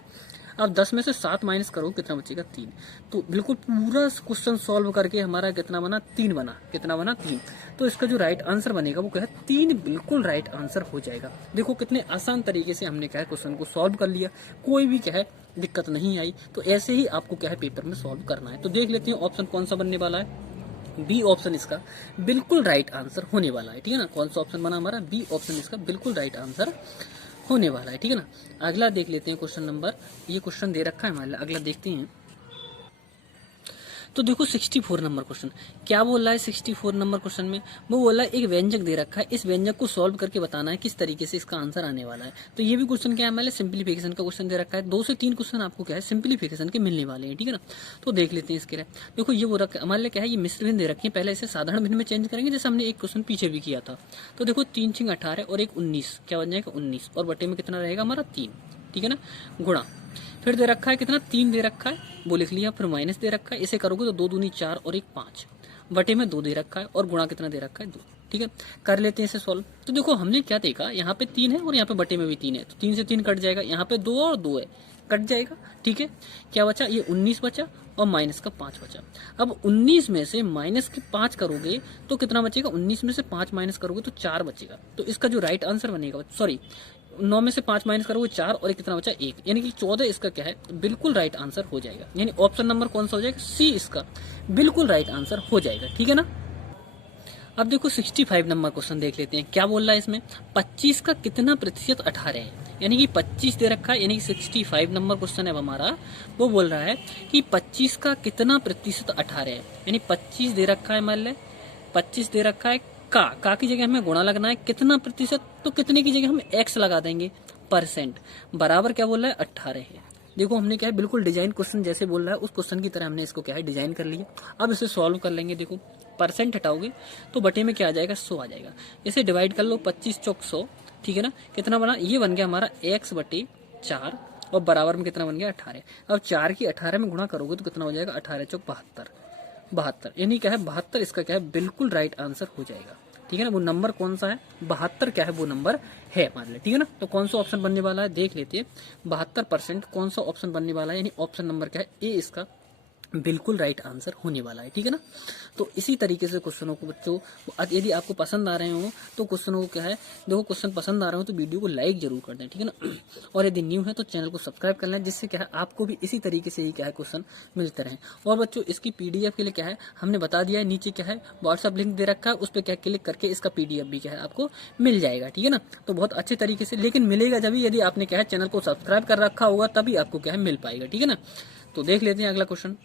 अब 10 में से 7 माइनस करो कितना बचेगा, 3। तो बिल्कुल पूरा क्वेश्चन सॉल्व करके हमारा कितना बना, 3 बना। कितना बना, 3। तो इसका जो राइट आंसर बनेगा वो क्या है, 3 बिल्कुल राइट आंसर हो जाएगा। देखो कितने आसान तरीके से हमने क्या है क्वेश्चन को सॉल्व कर लिया, कोई भी क्या है दिक्कत नहीं आई। तो ऐसे ही आपको क्या है पेपर में सॉल्व करना है। तो देख लेते हैं ऑप्शन कौन सा बनने वाला है, बी ऑप्शन इसका बिल्कुल राइट आंसर होने वाला है, ठीक है ना। कौन सा ऑप्शन बना हमारा, बी ऑप्शन इसका बिल्कुल राइट आंसर होने वाला है, ठीक है ना। अगला देख लेते हैं क्वेश्चन नंबर, ये क्वेश्चन दे रखा है हमारे, अगला देखते हैं। तो देखो 64 नंबर क्वेश्चन क्या बोल रहा है। 64 नंबर क्वेश्चन में वो बोल रहा है एक व्यंजक दे रखा है, इस व्यंजक को सॉल्व करके बताना है किस तरीके से इसका आंसर आने वाला है। तो ये भी क्वेश्चन क्या है हमारे सिंप्लीफिकेशन का क्वेश्चन दे रखा है। 2 से 3 क्वेश्चन आपको क्या है सिंप्लीफिकेशन के मिलने वाले हैं, ठीक है ना। तो देख लेते हैं इसके लिए। देखो ये वो रखा हमारे लिए क्या है, ये मिश्र भिन्न दे रखी है, पहले इसे साधारण भिन्न में चेंज करेंगे जैसे हमने एक क्वेश्चन पीछे भी किया था। तो देखो 3 6 18 और एक 19, क्या बन जाएगा 19, और बटे में कितना रहेगा हमारा 3, ठीक है ना, गुणा। फिर दे रखा है कितना, 3 दे रखा है वो लिख लिया, फिर माइनस दे रखा है, इसे करोगे तो 2 दूनी 4 और 1 5, बटे में 2 दे रखा है और गुणा कितना दे रखा है 2, ठीक है। कर लेते हैं इसे सॉल्व। तो देखो हमने क्या देखा, यहाँ पे 3 है और यहाँ पे बटे में भी 3 है, तो 3 से 3 कट जाएगा, यहाँ पे 2 और 2 है, कट जाएगा, ठीक है। क्या बचा, ये 19 बचा और माइनस का 5 बचा। अब 19 में से माइनस के 5 करोगे तो कितना बचेगा, 19 में से 5 माइनस करोगे तो 4 बचेगा। तो इसका जो राइट आंसर बनेगा, सॉरी 9 में से 5 माइनस करोगे 4 और कितना बचा 1, यानी कि 14 इसका क्या है बिल्कुल राइट आंसर हो जाएगा। यानी ऑप्शन नंबर कौन सा हो जाएगा, सी इसका बिल्कुल राइट आंसर हो जाएगा, ठीक है ना। अब देखो 65 नंबर क्वेश्चन देख लेते हैं। क्या बोल रहा है इसमें, 25 का कितना प्रतिशत 18 है, यानी कि 25 दे रखा है, यानी कि 65 नंबर क्वेश्चन है हमारा। वो बोल रहा है कि 25 का कितना प्रतिशत 18 है, यानी 25 दे रखा है, मान ले 25 दे रखा है, का की जगह हमें गुणा लगना है, कितना प्रतिशत, तो कितने की जगह हम एक्स लगा देंगे, परसेंट, बराबर क्या बोल रहा है 18 है। देखो हमने क्या है बिल्कुल डिजाइन क्वेश्चन जैसे बोल रहा है उस क्वेश्चन की तरह हमने इसको क्या है डिजाइन कर लिया। अब इसे सॉल्व कर लेंगे। देखो परसेंट हटाओगे तो बटे में क्या आ जाएगा, 100 आ जाएगा। इसे डिवाइड कर लो, 25 चौक 100, ठीक है ना। कितना बना, ये बन गया हमारा x बटे 4 और बराबर में कितना बन गया 18। अब 4 की 18 में गुणा करोगे तो कितना हो जाएगा, 18 चौक 72, यानी क्या है 72 इसका क्या है बिल्कुल राइट आंसर हो जाएगा, ठीक है ना। वो नंबर कौन सा है, 72 क्या है वो नंबर है मान ले, ठीक है ना। तो कौन सा ऑप्शन बनने वाला है देख लेते हैं, 72% कौन सा ऑप्शन बनने वाला है, यानी ऑप्शन नंबर क्या है ए इसका बिल्कुल राइट आंसर होने वाला है, ठीक है ना। तो इसी तरीके से क्वेश्चनों को बच्चों यदि आपको पसंद आ रहे हो तो क्वेश्चनों को क्या है, देखो क्वेश्चन पसंद आ रहे हो तो वीडियो को लाइक जरूर कर दें, ठीक है ना। और यदि न्यू है तो चैनल को सब्सक्राइब कर लें, जिससे क्या है आपको भी इसी तरीके से ही क्या है क्वेश्चन मिलते रहें। और बच्चों इसकी पीडीएफ के लिए क्या है हमने बता दिया है, नीचे क्या है व्हाट्सअप लिंक दे रखा है, उस पर क्या क्लिक करके इसका पीडीएफ भी क्या है आपको मिल जाएगा, ठीक है ना। तो बहुत अच्छे तरीके से, लेकिन मिलेगा जब यदि आपने क्या है चैनल को सब्सक्राइब कर रखा होगा, तभी आपको क्या है मिल पाएगा, ठीक है ना। तो देख लेते हैं अगला क्वेश्चन।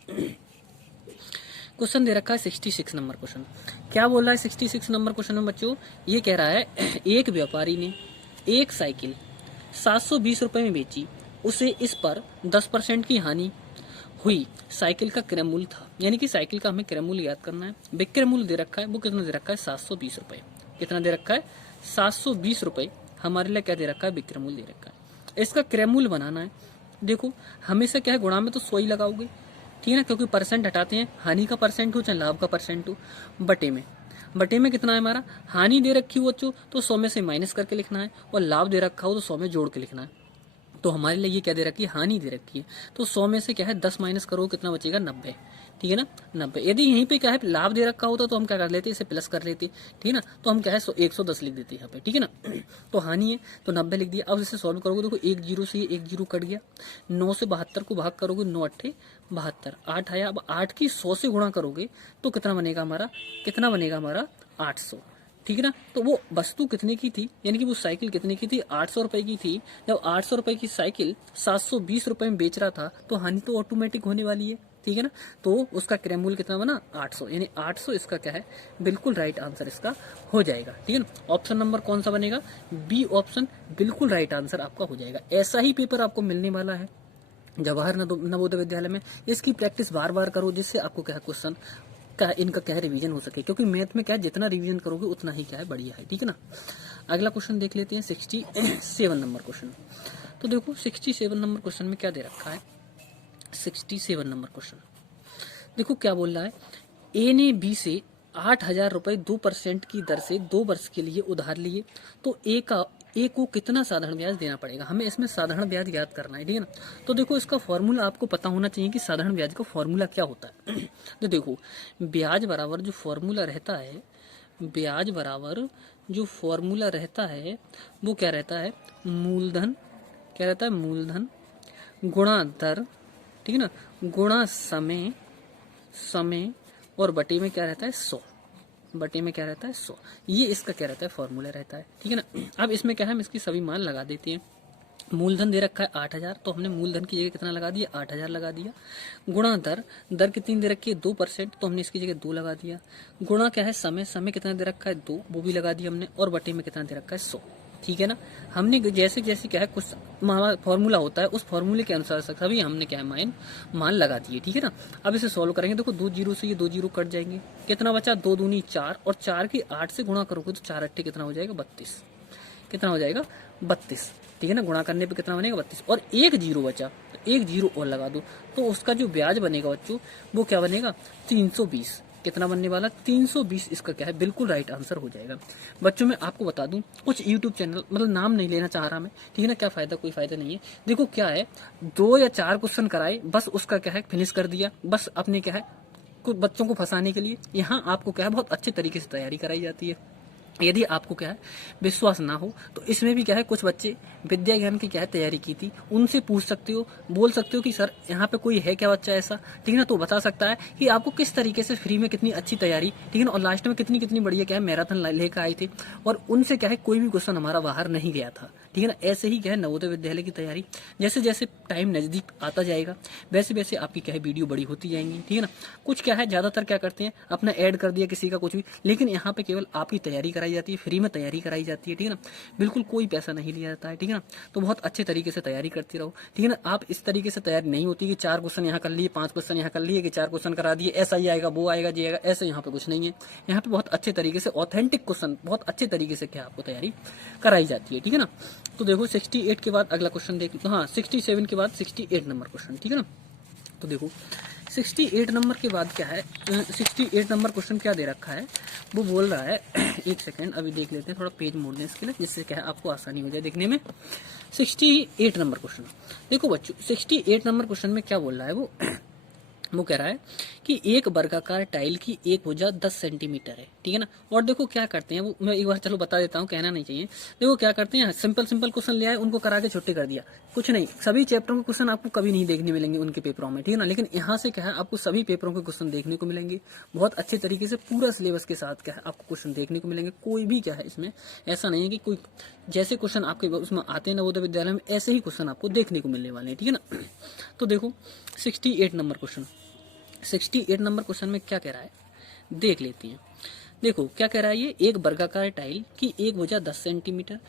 क्वेश्चन दे रखा है 66 नंबर क्वेश्चन। क्या बोल रहा है 66 नंबर क्वेश्चन में बच्चों, ये कह रहा है एक व्यापारी ने एक साइकिल 720 रुपए में बेची, उसे इस पर 10% की हानि हुई। साइकिल का क्रय मूल्य था, यानी कि साइकिल का हमें क्रय मूल्य याद करना है। विक्रय मूल्य दे रखा है, वो कितना दे रखा है 720 रुपए। कितना दे रखा है 720 रुपए हमारे लिए क्या दे रखा है विक्रय मूल्य दे रखा है। इसका क्रय मूल्य बनाना है। देखो हमेशा क्या है गुणा में तो 100 ही लगाओगे, ठीक है ना, क्योंकि परसेंट हटाते हैं, हानि का परसेंट हो चाहे लाभ का परसेंट हो। बटे में कितना है हमारा, हानि दे रखी हो बच्चों तो 100 में से माइनस करके लिखना है, और लाभ दे रखा हो तो 100 में जोड़ के लिखना है। तो हमारे लिए ये क्या दे रखी है, हानि दे रखी है। तो 100 में से क्या है 10 माइनस करो कितना बचेगा 90, ठीक है ना, 90। यदि यहीं पे क्या है लाभ दे रखा होता तो हम क्या कर लेते, इसे प्लस कर लेते, ठीक है ना, तो हम क्या है 110 लिख देते यहाँ पे, ठीक है ना। तो हानि है तो 90 लिख दिया। अब इसे सॉल्व करोगे, देखो एक जीरो से ये एक जीरो कट गया, 9 से 72 को भाग करोगे, 9 अट्ठे 72, 8 आया। अब 8 की 100 से गुणा करोगे तो कितना बनेगा हमारा, 800, ठीक है ना। तो वो वस्तु कितने की थी, यानी कि वो साइकिल कितने की थी, 800 रुपए की थी। जब 800 रुपए की साइकिल 720 रुपए में बेच रहा था तो हानि तो ऑटोमेटिक होने वाली है, ठीक है ना। तो उसका क्रय मूल्य कितना बना, 800, यानी 800 इसका क्या है, बिल्कुल राइट आंसर इसका हो जाएगा, ठीक है ना। ऑप्शन नंबर कौन सा बनेगा, बी ऑप्शन बिल्कुल राइट आंसर आपका हो जाएगा। ऐसा ही पेपर आपको मिलने वाला है जवाहर नवोदय विद्यालय में। इसकी प्रैक्टिस बार बार करो, जिससे आपको क्या है क्वेश्चन का इनका क्या है रिवीजन हो सके, क्योंकि मैथ में क्या है जितना रिवीजन करोगे उतना ही क्या है बढ़िया है, ठीक है ना। अगला क्वेश्चन देख लेते हैं 67 नंबर क्वेश्चन। तो देखो 67 नंबर क्वेश्चन में क्या दे रखा है, 67 नंबर क्वेश्चन देखो क्या बोल रहा है, ए ने बी से 8,000 रुपए 2% की दर से 2 वर्ष के लिए उधार लिए, तो ए को कितना साधारण ब्याज देना पड़ेगा। हमें इसमें साधारण ब्याज याद करना है, ठीक है ना। तो देखो इसका फॉर्मूला आपको पता होना चाहिए कि साधारण ब्याज का फॉर्मूला क्या होता है। तो देखो ब्याज बराबर जो फॉर्मूला रहता है, ब्याज बराबर जो फॉर्मूला रहता है वो क्या रहता है, मूलधन, क्या रहता है, मूलधन गुणा दर, ठीक है ना, गुणा समय, समय और बटे में क्या रहता है 100, बटे में क्या रहता है 100। ये इसका क्या रहता है फॉर्मूला रहता है, ठीक है ना। अब इसमें क्या है हम इसकी सभी मान लगा देते हैं। मूलधन दे रखा है 8,000, तो हमने मूलधन की जगह कितना लगा दिया, 8,000 लगा दिया। गुणा दर, दर कितनी दे रखी है 2%, तो हमने इसकी जगह 2 लगा दिया। गुणा क्या है समय, समय कितना दे रखा है 2, वो भी लगा दिया हमने। और बटे में कितना दे रखा है 100, ठीक है ना। हमने जैसे जैसे क्या है कुछ फॉर्मूला होता है उस फॉर्मूले के अनुसार सभी हमने क्या है मान लगा दिए, ठीक है ना। अब इसे सॉल्व करेंगे, देखो 2 जीरो से ये 2 जीरो कट जाएंगे, कितना बचा 2 दूनी 4, और 4 की 8 से गुणा करोगे तो 4 अट्ठे कितना हो जाएगा 32, कितना हो जाएगा 32, ठीक है ना। गुणा करने पे कितना बनेगा 32, और एक जीरो बचा तो एक जीरो और लगा दो, तो उसका जो ब्याज बनेगा बच्चों वो क्या बनेगा 320, कितना बनने वाला 320, इसका क्या है बिल्कुल राइट आंसर हो जाएगा। बच्चों मैं आपको बता दूं कुछ यूट्यूब चैनल, मतलब नाम नहीं लेना चाह रहा मैं, ठीक है ना, क्या फायदा, कोई फायदा नहीं है। देखो क्या है 2 या 4 क्वेश्चन कराए, बस उसका क्या है फिनिश कर दिया, बस अपने क्या है कुछ बच्चों को फंसाने के लिए। यहाँ आपको क्या है बहुत अच्छे तरीके से तैयारी कराई जाती है। यदि आपको क्या है विश्वास ना हो तो इसमें भी क्या है कुछ बच्चे विद्या ज्ञान की क्या है तैयारी की थी, उनसे पूछ सकते हो, बोल सकते हो कि सर यहाँ पे कोई है क्या बच्चा ऐसा, ठीक है ना, तो बता सकता है कि आपको किस तरीके से फ्री में कितनी अच्छी तैयारी, ठीक है ना, और लास्ट में कितनी कितनी बढ़िया क्या है मैराथन लेकर आए थे, और उनसे क्या है कोई भी क्वेश्चन हमारा बाहर नहीं गया था, ठीक है ना। ऐसे ही क्या है नवोदय विद्यालय की तैयारी जैसे जैसे टाइम नजदीक आता जाएगा वैसे वैसे आपकी क्या है वीडियो बड़ी होती जाएंगी, ठीक है ना। कुछ क्या है ज्यादातर क्या करते हैं अपना ऐड कर दिया किसी का कुछ भी, लेकिन यहाँ पे केवल आपकी तैयारी कराई जाती है, फ्री में तैयारी कराई जाती है, ठीक है ना, बिल्कुल कोई पैसा नहीं लिया जाता है, ठीक है ना। तो बहुत अच्छे तरीके से तैयारी करते रहो, ठीक है ना। आप इस तरीके से तैयारी नहीं होती कि 4 क्वेश्चन यहाँ कर लिए 5 क्वेश्चन यहाँ कर लिए कि 4 क्वेश्चन करा दिए ऐसा ही आएगा वो आएगा जी आएगा, ऐसे यहाँ पे कुछ नहीं है। यहाँ पे बहुत अच्छे तरीके से ऑथेंटिक क्वेश्चन बहुत अच्छे तरीके से क्या आपको तैयारी कराई जाती है, ठीक है ना। तो देखो 68 के बाद अगला क्वेश्चन देख, तो हाँ 67 के बाद 68 नंबर क्वेश्चन, ठीक है ना। तो देखो 68 नंबर के बाद क्या है, 68 नंबर क्वेश्चन क्या दे रखा है वो बोल रहा है एक सेकेंड अभी देख लेते हैं, थोड़ा पेज मोड़ दें इसके लिए जिससे क्या है आपको आसानी हो जाए देखने में। 68 नंबर क्वेश्चन देखो बच्चों, 68 नंबर क्वेश्चन में क्या बोल रहा है वो कह रहा है कि एक वर्गाकार टाइल की एक भुजा 10 सेंटीमीटर है, ठीक है ना। और देखो क्या करते हैं वो मैं एक बार चलो बता देता हूँ, कहना नहीं चाहिए। देखो क्या करते हैं सिंपल सिंपल क्वेश्चन ले आए उनको करा के छुट्टी कर दिया, कुछ नहीं। सभी चैप्टरों के क्वेश्चन आपको कभी नहीं देखने मिलेंगे उनके पेपरों में, ठीक है ना, लेकिन यहाँ से क्या है आपको सभी पेपरों के क्वेश्चन देखने को मिलेंगे बहुत अच्छे तरीके से, पूरा सिलेबस के साथ क्या है आपको क्वेश्चन देखने को मिलेंगे। कोई भी क्या है इसमें ऐसा नहीं है कि कोई जैसे क्वेश्चन आपके उसमें आते हैं नवोदय विद्यालय में ऐसे ही क्वेश्चन आपको देखने को मिलने वाले हैं, ठीक है ना। तो देखो 68 नंबर क्वेश्चन, 68 नंबर क्वेश्चन में क्या कह रहा है देख लेते हैं। देखो क्या कह रहा है, ये एक वर्गाकार टाइल की एक भुजा 10 सेंटीमीटर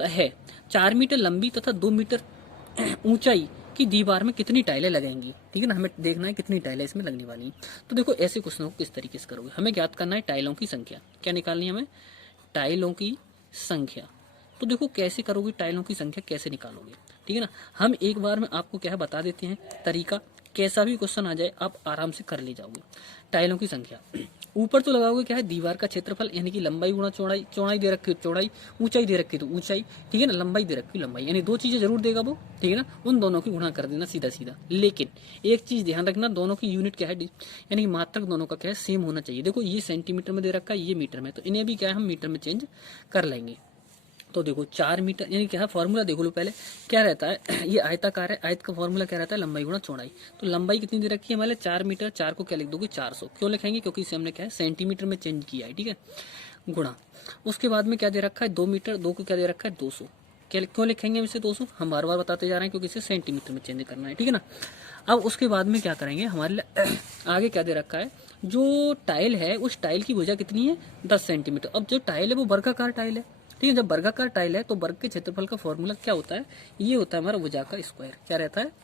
है, 4 मीटर लंबी तथा 2 मीटर ऊंचाई की दीवार में कितनी टाइलें लगेंगी, ठीक है ना। हमें देखना है कितनी टाइलें इसमें लगने वाली हैं। तो देखो ऐसे क्वेश्चनों को किस तरीके से करोगे, हमें ज्ञात करना है टाइलों की संख्या, क्या निकालनी है हमें टाइलों की संख्या। तो देखो कैसे करोगे टाइलों की संख्या कैसे निकालोगे, ठीक है ना। हम एक बार में आपको क्या है बता देते हैं तरीका, कैसा भी क्वेश्चन आ जाए आप आराम से कर ले जाओगे। टाइलों की संख्या ऊपर तो लगाओगे क्या है दीवार का क्षेत्रफल यानी कि लंबाई गुणा चौड़ाई, चौड़ाई दे रखी चौड़ाई, ऊंचाई दे रखी तो ऊंचाई, ठीक है ना, लंबाई दे रखी लंबाई, यानी दो चीजें जरूर देगा वो, ठीक है ना, उन दोनों की गुणा कर देना सीधा सीधा। लेकिन एक चीज ध्यान रखना, दोनों की यूनिट क्या है, यानी कि मात्रक दोनों का क्या है सेम होना चाहिए। देखो ये सेंटीमीटर में दे रखा है, ये मीटर में, तो इन्हें भी क्या है हम मीटर में चेंज कर लेंगे। तो देखो 4 मीटर यानी क्या है फॉर्मूला देख लो पहले क्या रहता है ये आयताकार है, आयत का फॉर्मूला क्या रहता है लंबाई गुणा चौड़ाई। तो लंबाई कितनी दे रखी है हमारे 4 मीटर, 4 को क्या लिख दोगे 400, क्यों लिखेंगे क्योंकि इसे हमने क्या है सेंटीमीटर में चेंज किया है, ठीक है, गुणा। उसके बाद में क्या दे रखा है 2 मीटर, 2 को क्या दे रखा है 200, क्यों लिखेंगे हम इसे 200, हम बार बार बताते जा रहे हैं क्योंकि इसे सेंटीमीटर में चेंज करना है, ठीक है ना। अब उसके बाद में क्या करेंगे हमारे लिए आगे क्या दे रखा है, जो टाइल है उस टाइल की भुजा कितनी है 10 सेंटीमीटर। अब जो टाइल है वो वर्गाकार टाइल है, ठीक है, जब वर्गाकार टाइल है तो वर्ग के क्षेत्रफल का फॉर्मूला क्या होता है, ये होता है हमारा भुजा का स्क्वायर। क्या रहता है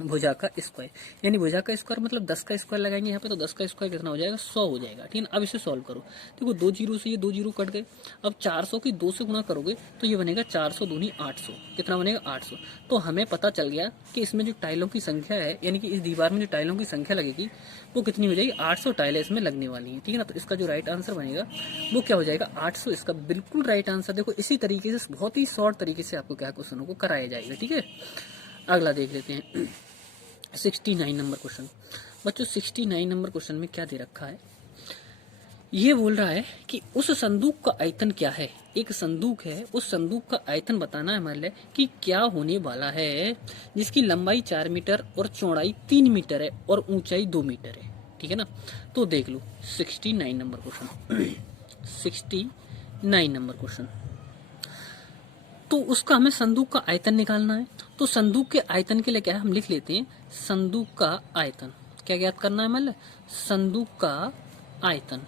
भुजा का स्क्वायर, यानी भुजा का स्क्वायर मतलब 10 का स्क्वायर लगाएंगे यहाँ पे, तो 10 का स्क्वायर कितना हो जाएगा 100 हो जाएगा, ठीक है ना। अब इसे सॉल्व करो, देखो 2 जीरो से ये 2 जीरो कट गए। अब 400 की 2 से गुणा करोगे तो ये बनेगा 400 दूनी 800, कितना बनेगा 800। तो हमें पता चल गया कि इसमें जो टाइलों की संख्या है यानी कि इस दीवार में जो टाइलों की संख्या लगेगी वो कितनी हो जाएगी 800 टाइलें इसमें लगने वाली हैं, ठीक है ना। तो इसका जो राइट आंसर बनेगा वो क्या हो जाएगा 800, इसका बिल्कुल राइट आंसर। देखो इसी तरीके से बहुत ही शॉर्ट तरीके से आपको क्या क्वेश्चनों को कराया जाएगा, ठीक है। अगला देख लेते हैं 69 नंबर क्वेश्चन। बच्चों 69 नंबर क्वेश्चन में क्या दे रखा है, ये बोल रहा है कि उस संदूक का आयतन क्या है। एक संदूक है, उस संदूक का आयतन बताना है हमारे लिए कि क्या होने वाला है, जिसकी लंबाई 4 मीटर और चौड़ाई 3 मीटर है और ऊंचाई 2 मीटर है, ठीक है ना। तो देख लो 69 नंबर क्वेश्चन 69 नंबर क्वेश्चन, तो उसका हमें संदूक का आयतन निकालना है। तो संदूक के आयतन के लिए क्या है हम लिख लेते हैं संदूक का आयतन। क्या ज्ञात करना है मतलब संदूक का आयतन,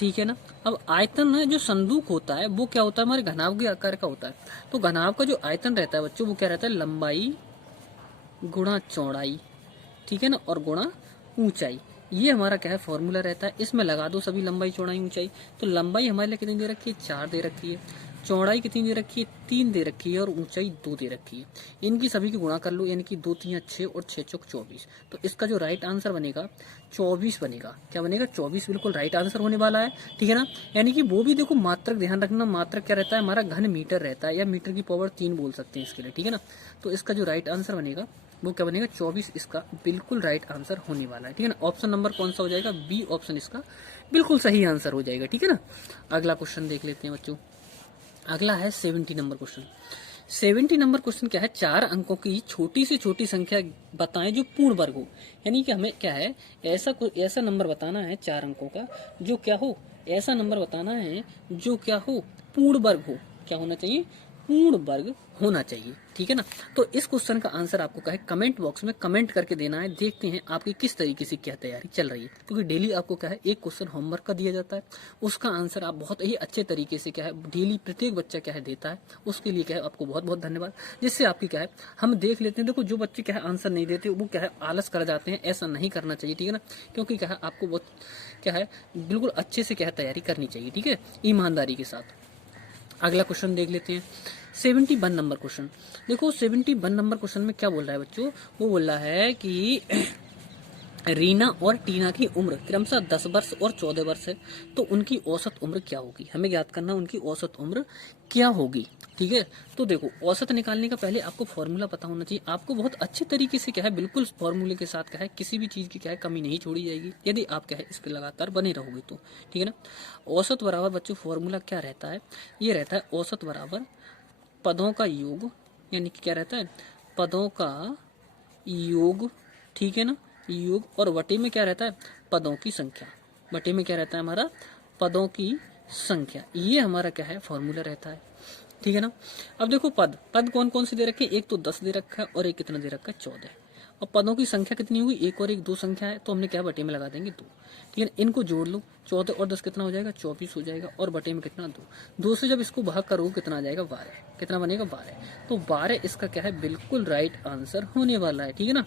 ठीक है ना। अब आयतन है जो संदूक होता है वो क्या होता है हमारे घनाभ के आकार का होता है। तो घनाभ का जो आयतन रहता है बच्चों वो क्या रहता है लंबाई गुणा चौड़ाई, ठीक है ना, और गुणा ऊंचाई। ये हमारा क्या है फॉर्मूला रहता है, इसमें लगा दो सभी लंबाई चौड़ाई ऊंचाई। तो लंबाई हमारे लिए कितनी दे रखी है 4 दे रखी है, चौड़ाई कितनी दे रखी है 3 दे रखी है और ऊंचाई 2 दे रखी है। इनकी सभी की गुणा कर लो यानी कि 2 3 6 और 6 चौक 24। तो इसका जो राइट आंसर बनेगा 24 बनेगा। क्या बनेगा 24 बिल्कुल राइट आंसर होने वाला है, ठीक है ना। यानी कि वो भी देखो मात्रक ध्यान रखना, मात्रक क्या रहता है हमारा घन मीटर रहता है या मीटर की पावर 3 बोल सकते हैं इसके लिए, ठीक है ना। तो इसका जो राइट आंसर बनेगा वो क्या बनेगा 24, इसका बिल्कुल राइट आंसर होने वाला है, ठीक है ना। ऑप्शन नंबर कौन सा हो जाएगा बी ऑप्शन इसका बिल्कुल सही आंसर हो जाएगा, ठीक है ना। अगला क्वेश्चन देख लेते हैं बच्चों। अगला है 70 नंबर क्वेश्चन। 70 नंबर क्वेश्चन क्या है 4 अंकों की छोटी से छोटी संख्या बताएं जो पूर्ण वर्ग हो। यानी कि हमें क्या है ऐसा नंबर बताना है 4 अंकों का जो क्या हो, ऐसा नंबर बताना है जो क्या हो पूर्ण वर्ग हो। क्या होना चाहिए पूर्ण वर्ग होना चाहिए, ठीक है ना। तो इस क्वेश्चन का आंसर आपको क्या है कमेंट बॉक्स में कमेंट करके देना है। देखते हैं आपकी किस तरीके से क्या तैयारी चल रही है, क्योंकि डेली आपको क्या है एक क्वेश्चन होमवर्क का दिया जाता है, उसका आंसर आप बहुत ही अच्छे तरीके से क्या है डेली प्रत्येक बच्चा क्या है देता है। उसके लिए क्या है आपको बहुत बहुत धन्यवाद, जिससे आपकी क्या है हम देख लेते हैं। देखो जो बच्चे क्या है आंसर नहीं देते वो क्या है आलस कर जाते हैं, ऐसा नहीं करना चाहिए, ठीक है ना। क्योंकि क्या है आपको बहुत क्या है बिल्कुल अच्छे से क्या है तैयारी करनी चाहिए, ठीक है, ईमानदारी के साथ। अगला क्वेश्चन देख लेते हैं 71 नंबर क्वेश्चन। देखो 71 नंबर क्वेश्चन में क्या बोल रहा है बच्चों, वो बोल रहा है कि रीना और टीना की उम्र क्रमशः 10 वर्ष और 14 वर्ष है, तो उनकी औसत उम्र क्या होगी। हमें याद करना उनकी औसत उम्र क्या होगी, ठीक है। तो देखो औसत निकालने का पहले आपको फॉर्मूला पता होना चाहिए। आपको बहुत अच्छे तरीके से क्या है बिल्कुल फॉर्मूले के साथ क्या है किसी भी चीज की क्या है कमी नहीं छोड़ी जाएगी यदि आप क्या है इसके लगातार बने रहोगे तो, ठीक है ना। औसत बराबर बच्चों फॉर्मूला क्या रहता है, ये रहता है औसत बराबर पदों का योग, यानी कि क्या रहता है पदों का योग, ठीक है ना, योग। और वटे में क्या रहता है पदों की संख्या, वटे में क्या रहता है हमारा पदों की संख्या। ये हमारा क्या है फॉर्मूला रहता है, ठीक है ना। अब देखो पद पद कौन कौन से दे रखे हैं, एक तो 10 दे रखा है और एक कितना दे रखा है 14। और पदों की संख्या कितनी होगी, एक और एक 2 संख्या है, तो हमने क्या बटे में लगा देंगे 2, ठीक है। इनको जोड़ लो 14 और 10 कितना हो जाएगा 24 हो जाएगा, और बटे में कितना 2 से जब इसको भाग करो कितना आ जाएगा 12, कितना बनेगा 12। तो 12 इसका क्या है बिल्कुल राइट आंसर होने वाला है, ठीक है ना।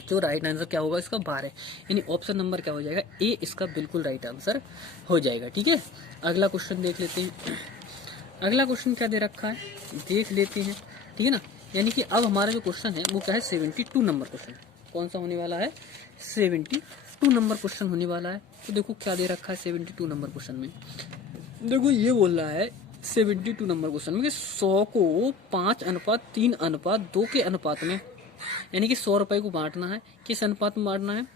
जो राइट आंसर क्या होगा इसका 12, यानी ऑप्शन नंबर क्या हो जाएगा ए इसका बिल्कुल राइट आंसर हो जाएगा, ठीक है। अगला क्वेश्चन देख लेते हैं। अगला क्वेश्चन क्या दे रखा है देख लेते हैं, ठीक है ना। यानी कि अब हमारा जो क्वेश्चन है वो क्या है 72 नंबर क्वेश्चन। कौन सा होने वाला है 72 72 नंबर क्वेश्चन होने वाला है। तो देखो क्या दे रखा है 72 नंबर क्वेश्चन में। देखो ये बोल रहा है 72 नंबर क्वेश्चन में कि 100 को 5:3:2 के अनुपात में, यानी कि 100 रुपए को बांटना है। किस अनुपात में बांटना है,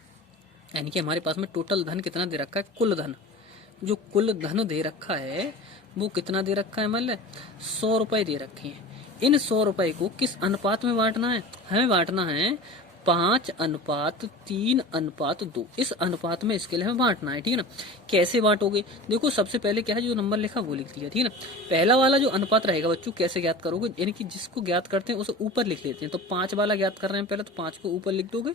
यानी कि हमारे पास में टोटल धन कितना दे रखा है, कुल धन, जो कुल धन दे रखा है वो कितना दे रखा है, मतलब 100 रुपए दे रखे हैं। इन 100 रुपए को किस अनुपात में बांटना है, हमें बांटना है 5:3:2। इस अनुपात में इसके लिए हमें बांटना है, ठीक है ना। कैसे बांटोगे, देखो सबसे पहले क्या है, जो नंबर लिखा वो लिख दिया, ठीक है ना। पहला वाला जो अनुपात रहेगा बच्चों कैसे ज्ञात करोगे, यानी कि जिसको ज्ञात करते हैं उसे ऊपर लिख लेते हैं। तो 5 वाला ज्ञात कर रहे हैं पहले, तो 5 को ऊपर लिख दोगे,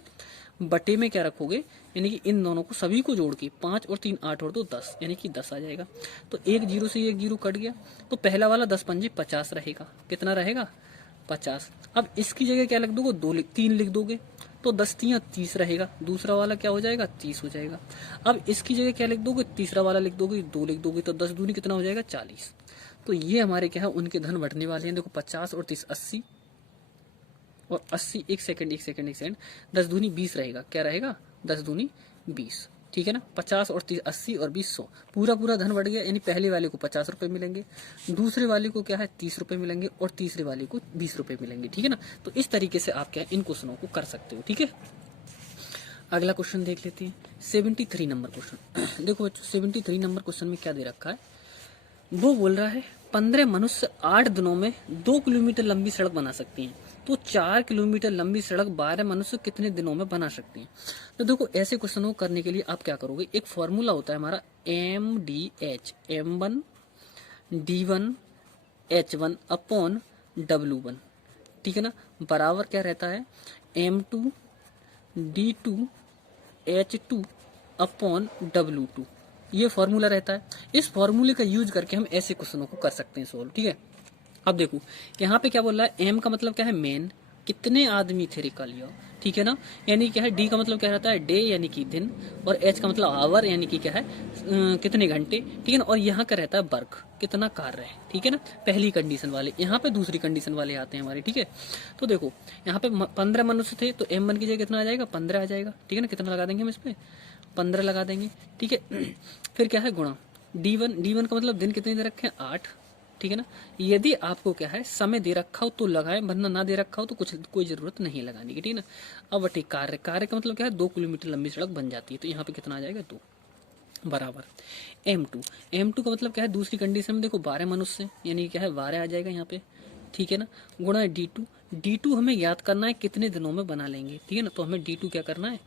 बटे में क्या रखोगे, यानी कि इन दोनों को सभी को जोड़ के 5 और 3 8 और 2 10, यानी कि 10 आ जाएगा। तो एक जीरो से एक जीरो कट गया, तो पहला वाला 10 पंजे 50 रहेगा। कितना रहेगा, 50। अब इसकी जगह क्या लिख दोगे, 3 लिख दोगे, तो 10 3 30 रहेगा। दूसरा वाला क्या हो जाएगा, 30 हो जाएगा। अब इसकी जगह क्या लिख दोगे, तीसरा वाला लिख दोगे, 2 लिख दोगे, तो 10 दूनी कितना हो जाएगा, 40। तो ये हमारे क्या है, उनके धन बढ़ने वाले हैं। देखो 50 और 30 80, और 80 एक सेकंड 10 दूनी 20 रहेगा। क्या रहेगा, 10 दूनी 20, ठीक है ना। 50 और 30 80 और 20 100, पूरा पूरा धन बढ़ गया। यानी पहले वाले को 50 रुपए मिलेंगे, दूसरे वाले को क्या है 30 रुपए मिलेंगे, और तीसरे वाले को 20 रुपए मिलेंगे, ठीक है ना। तो इस तरीके से आप क्या इन क्वेश्चनों को कर सकते हो, ठीक है। अगला क्वेश्चन देख लेते हैं 73 नंबर क्वेश्चन। देखो बच्चों 73 नंबर क्वेश्चन में क्या दे रखा है, वो बोल रहा है 15 मनुष्य 8 दिनों में 2 किलोमीटर लंबी सड़क बना सकती हैं। तो 4 किलोमीटर लंबी सड़क 12 मनुष्य कितने दिनों में बना सकते हैं। तो देखो ऐसे क्वेश्चनों को करने के लिए आप क्या करोगे, एक फॉर्मूला होता है हमारा MDH, M1 D1 H1 upon W1, ठीक है ना, बराबर क्या रहता है M2 D2 H2 upon W2। ये फॉर्मूला रहता है। इस फॉर्मूले का यूज करके हम ऐसे क्वेश्चनों को कर सकते हैं सोल्व, ठीक है। अब देखो यहाँ पे क्या बोल रहा है, एम का मतलब क्या है, मेन, कितने आदमी थे निकाल लिया, ठीक है ना। यानी क्या है, डी का मतलब क्या रहता है, डे यानी कि दिन, और एच का मतलब आवर यानी कि क्या है, कितने घंटे, ठीक है ना। और यहाँ का रहता है वर्क, कितना कार्य है, ठीक है ना। पहली कंडीशन वाले, यहाँ पे दूसरी कंडीशन वाले आते हैं हमारे, ठीक है। तो देखो यहाँ पे 15 मनुष्य थे, तो M1 की जगह कितना आ जाएगा, 15 आ जाएगा, ठीक है ना। कितना लगा देंगे हम इस पे, 15 लगा देंगे, ठीक है। फिर क्या है गुणा D1 का मतलब दिन कितने दे रखे हैं, 8, ठीक है ना। यदि आपको क्या है समय दे रखा हो तो लगाए, वरना ना दे रखा हो तो कोई जरूरत नहीं लगाने की, ठीक है ना। अब बटे कार्य का मतलब क्या है, 2 किलोमीटर लंबी सड़क बन जाती है। तो यहाँ पे कितना आ जाएगा, 2 बराबर M2 का मतलब क्या है, दूसरी कंडीशन में देखो 12 मनुष्य, यानी क्या है 12 आ जाएगा यहाँ पे, ठीक है ना। गुणा D2 हमें ज्ञात करना है कितने दिनों में बना लेंगे, ठीक है ना। तो हमें D2 क्या करना है,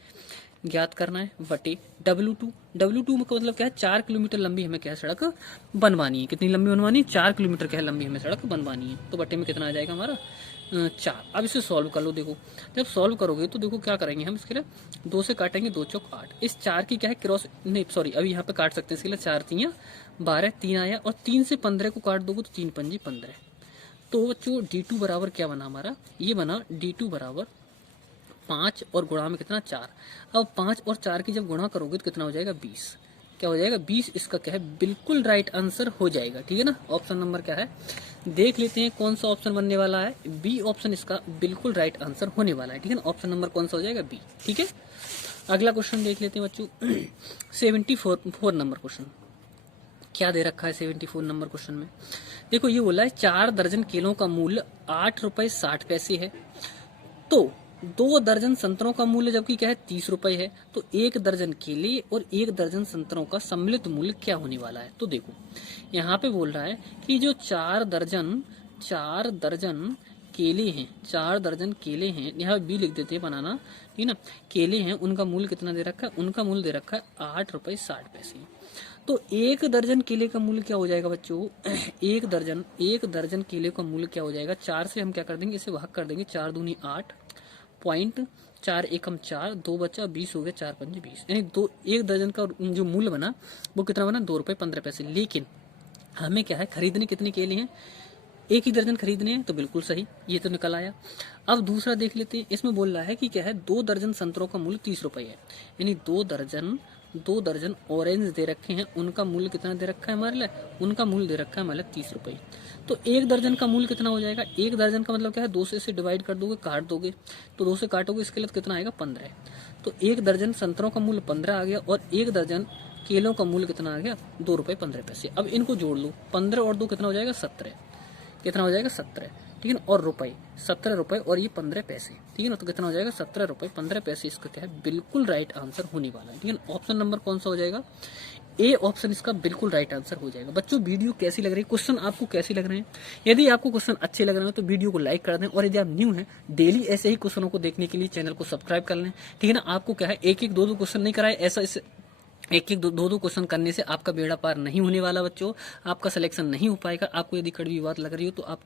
ज्ञात करना है, बटे W2 का मतलब क्या है, 4 किलोमीटर लंबी हमें क्या सड़क बनवानी है। कितनी लंबी बनवानी है, 4 किलोमीटर क्या है लंबी हमें सड़क बनवानी है। तो बटे में कितना आ जाएगा हमारा, 4। अब इसे सॉल्व कर लो। देखो जब सॉल्व करोगे तो देखो क्या करेंगे हम, इसके लिए 2 से काटेंगे, 2 चौक 8, इस 4 की क्या है क्रॉस, नहीं सॉरी अभी यहाँ पे काट सकते हैं। इसके लिए 4 3 12, 3 आया, और 3 से 15 को काट दोगे तो 3 पंजे 15। तो बच्चों D2 बराबर क्या बना हमारा, ये बना D2 बराबर 5 और गुणा में कितना, 4। अब 5 और 4 की जब गुणा करोगे तो कितना हो जाएगा, 20। क्या हो जाएगा, 20। इसका क्या है, बिल्कुल राइट आंसर हो जाएगा, ठीक है ना। ऑप्शन नंबर क्या है, देख लेते हैं कौन सा ऑप्शन बनने वाला है। बी ऑप्शन इसका बिल्कुल राइट आंसर होने वाला है, ठीक है ना। ऑप्शन नंबर कौन सा हो जाएगा, बी, ठीक है। अगला क्वेश्चन देख लेते हैं बच्चों 74 नंबर क्वेश्चन क्या दे रखा है 74 नंबर क्वेश्चन में। देखो ये बोला है 4 दर्जन केलों का मूल्य 8 रुपए 60 पैसे है, तो 2 दर्जन संतरों का मूल्य जबकि क्या है 30 रुपए है, तो 1 दर्जन केले और 1 दर्जन संतरों का सम्मिलित मूल्य क्या होने वाला है। तो देखो यहाँ पे बोल रहा है कि जो 4 दर्जन केले हैं, 4 दर्जन केले हैं, यहाँ बी लिख देते हैं बनाना, ठीक है ना। केले हैं, उनका मूल्य कितना दे रखा है, उनका मूल्य दे रखा है 8 रुपए 60 पैसे। तो 1 दर्जन केले का मूल्य क्या हो जाएगा बच्चों, एक दर्जन केले का मूल्य क्या हो जाएगा, 4 से हम क्या कर देंगे, इसे भाग कर देंगे, 4 दूनी 8 पॉइंट 4 एकम 4, 2 बचा 20 हो गया, 4 पंजे 20, यानी 1 दर्जन का जो मूल्य बना वो कितना बना, 2 रुपए 15 पैसे। लेकिन हमें क्या है खरीदने कितने केले हैं, 1 ही दर्जन खरीदने हैं, तो बिल्कुल सही, ये तो निकल आया। अब दूसरा देख लेते हैं, इसमें बोल रहा है कि क्या है 2 दर्जन संतरों का मूल्य 30 रुपए है, यानी 2 दर्जन ऑरेंज दे रखे हैं, उनका मूल्य कितना दे रखा है हमारे लिए, उनका मूल्य दे रखा है हमारे 30 रुपए। तो 1 दर्जन का मूल्य कितना हो जाएगा, 1 दर्जन का मतलब क्या है 2 से इसे डिवाइड कर दोगे, काट दोगे, तो 2 से काटोगे, इसके लिए कितना आएगा 15। तो 1 दर्जन संतरों का मूल्य 15 आ गया और 1 दर्जन केलों का मूल्य कितना आ गया, 2 रुपये 15 पैसे। अब इनको जोड़ लो, 15 और 2 कितना हो जाएगा, 17। कितना हो जाएगा, 17, ठीक है ना। और रुपए 17 रुपए और ये 15 पैसे, ठीक है ना। तो कितना हो जाएगा, 17 रुपए 15 पैसे। इसका क्या है, बिल्कुल राइट आंसर होने वाला है, ठीक है ना। ऑप्शन नंबर कौन सा हो जाएगा, ए ऑप्शन इसका बिल्कुल राइट आंसर हो जाएगा। बच्चों वीडियो कैसी लग रही है, क्वेश्चन आपको कैसे लग रहे हैं? यदि आपको क्वेश्चन अच्छे लग रहे हैं तो वीडियो को लाइक कर दें, और यदि आप न्यू हैं डेली ऐसे ही क्वेश्चनों को देखने के लिए चैनल को सब्सक्राइब कर लें, ठीक है ना। आपको क्या है, एक एक दो दो क्वेश्चन नहीं कराए, ऐसा इस एक एक दो दो क्वेश्चन करने से आपका बेड़ा पार नहीं होने वाला बच्चों, आपका सिलेक्शन नहीं हो पाएगा। आपको यदि कड़वी बात लग रही हो तो आप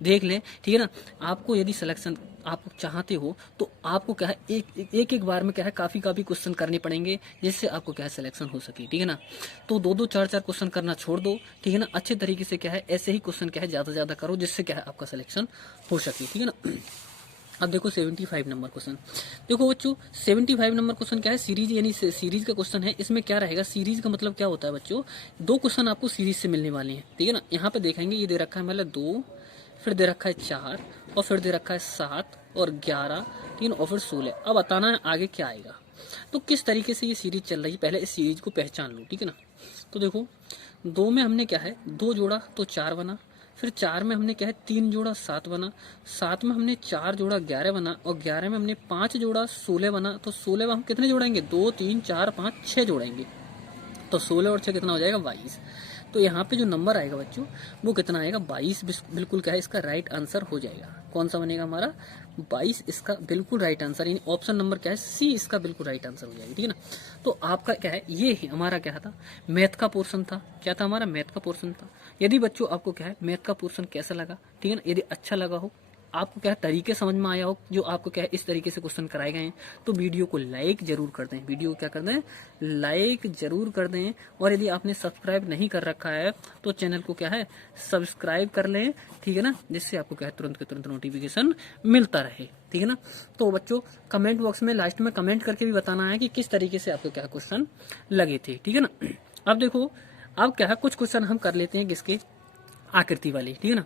देख लें, ठीक है ना। आपको यदि सिलेक्शन आप चाहते हो तो आपको क्या है, एक बार में क्या है, काफ़ी क्वेश्चन करने पड़ेंगे, जिससे आपको क्या है सिलेक्शन हो सके, ठीक है ना। तो 2-2 4-4 क्वेश्चन करना छोड़ दो, ठीक है ना। अच्छे तरीके से क्या है, ऐसे ही क्वेश्चन क्या है ज़्यादा से ज़्यादा करो, जिससे क्या है आपका सिलेक्शन हो सके, ठीक है ना। अब देखो 75 नंबर क्वेश्चन। देखो बच्चों 75 नंबर क्वेश्चन क्या है, सीरीज यानी सीरीज का क्वेश्चन है। इसमें क्या रहेगा, सीरीज का मतलब क्या होता है बच्चों, 2 क्वेश्चन आपको सीरीज से मिलने वाले हैं, ठीक है ना। यहाँ पे देखेंगे ये दे रखा है मतलब 2, फिर दे रखा है 4, और फिर दे रखा है 7 और 11, ठीक है, और फिर 16। अब बताना है आगे क्या आएगा। तो किस तरीके से ये सीरीज चल रही है, पहले इस सीरीज को पहचान लो, ठीक है ना। तो देखो 2 में हमने क्या है, 2 जोड़ा तो 4 बना, फिर 4 में हमने क्या है 3 जोड़ा 7 बना, 7 में हमने 4 जोड़ा 11 बना, और 11 में हमने 5 जोड़ा 16 बना। तो 16 में हम कितने जोड़ेंगे, 2 3 4 5 6 जोड़ेंगे। तो 16 और 6 कितना हो जाएगा, 22। तो यहाँ पे जो नंबर आएगा बच्चों वो कितना आएगा, 22 बिल्कुल क्या है इसका राइट आंसर हो जाएगा। कौन सा बनेगा हमारा, 22 इसका बिल्कुल राइट आंसर, यानी ऑप्शन नंबर क्या है, सी इसका बिल्कुल राइट आंसर हो जाएगा, ठीक है ना। तो आपका क्या है, ये हमारा क्या था, मैथ का पोर्शन था। क्या था हमारा, मैथ का पोर्शन था। यदि बच्चों आपको क्या है मैथ का पोर्शन कैसा लगा, ठीक है ना, यदि अच्छा लगा हो, आपको क्या तरीके समझ में आया हो, जो आपको क्या है इस तरीके से क्वेश्चन कराए गए हैं, तो वीडियो को लाइक जरूर कर दें। वीडियो को क्या कर दें, लाइक जरूर कर दें। और यदि आपने सब्सक्राइब नहीं कर रखा है तो चैनल को क्या है सब्सक्राइब कर लें, ठीक है ना, जिससे आपको क्या है तुरंत के तुरंत नोटिफिकेशन मिलता रहे, ठीक है ना। तो बच्चों कमेंट बॉक्स में लास्ट में कमेंट करके भी बताना है कि किस तरीके से आपको क्या क्वेश्चन लगे थे, ठीक है ना। अब देखो अब क्या है कुछ क्वेश्चन हम कर लेते हैं किसके, आकृति वाले, ठीक है ना।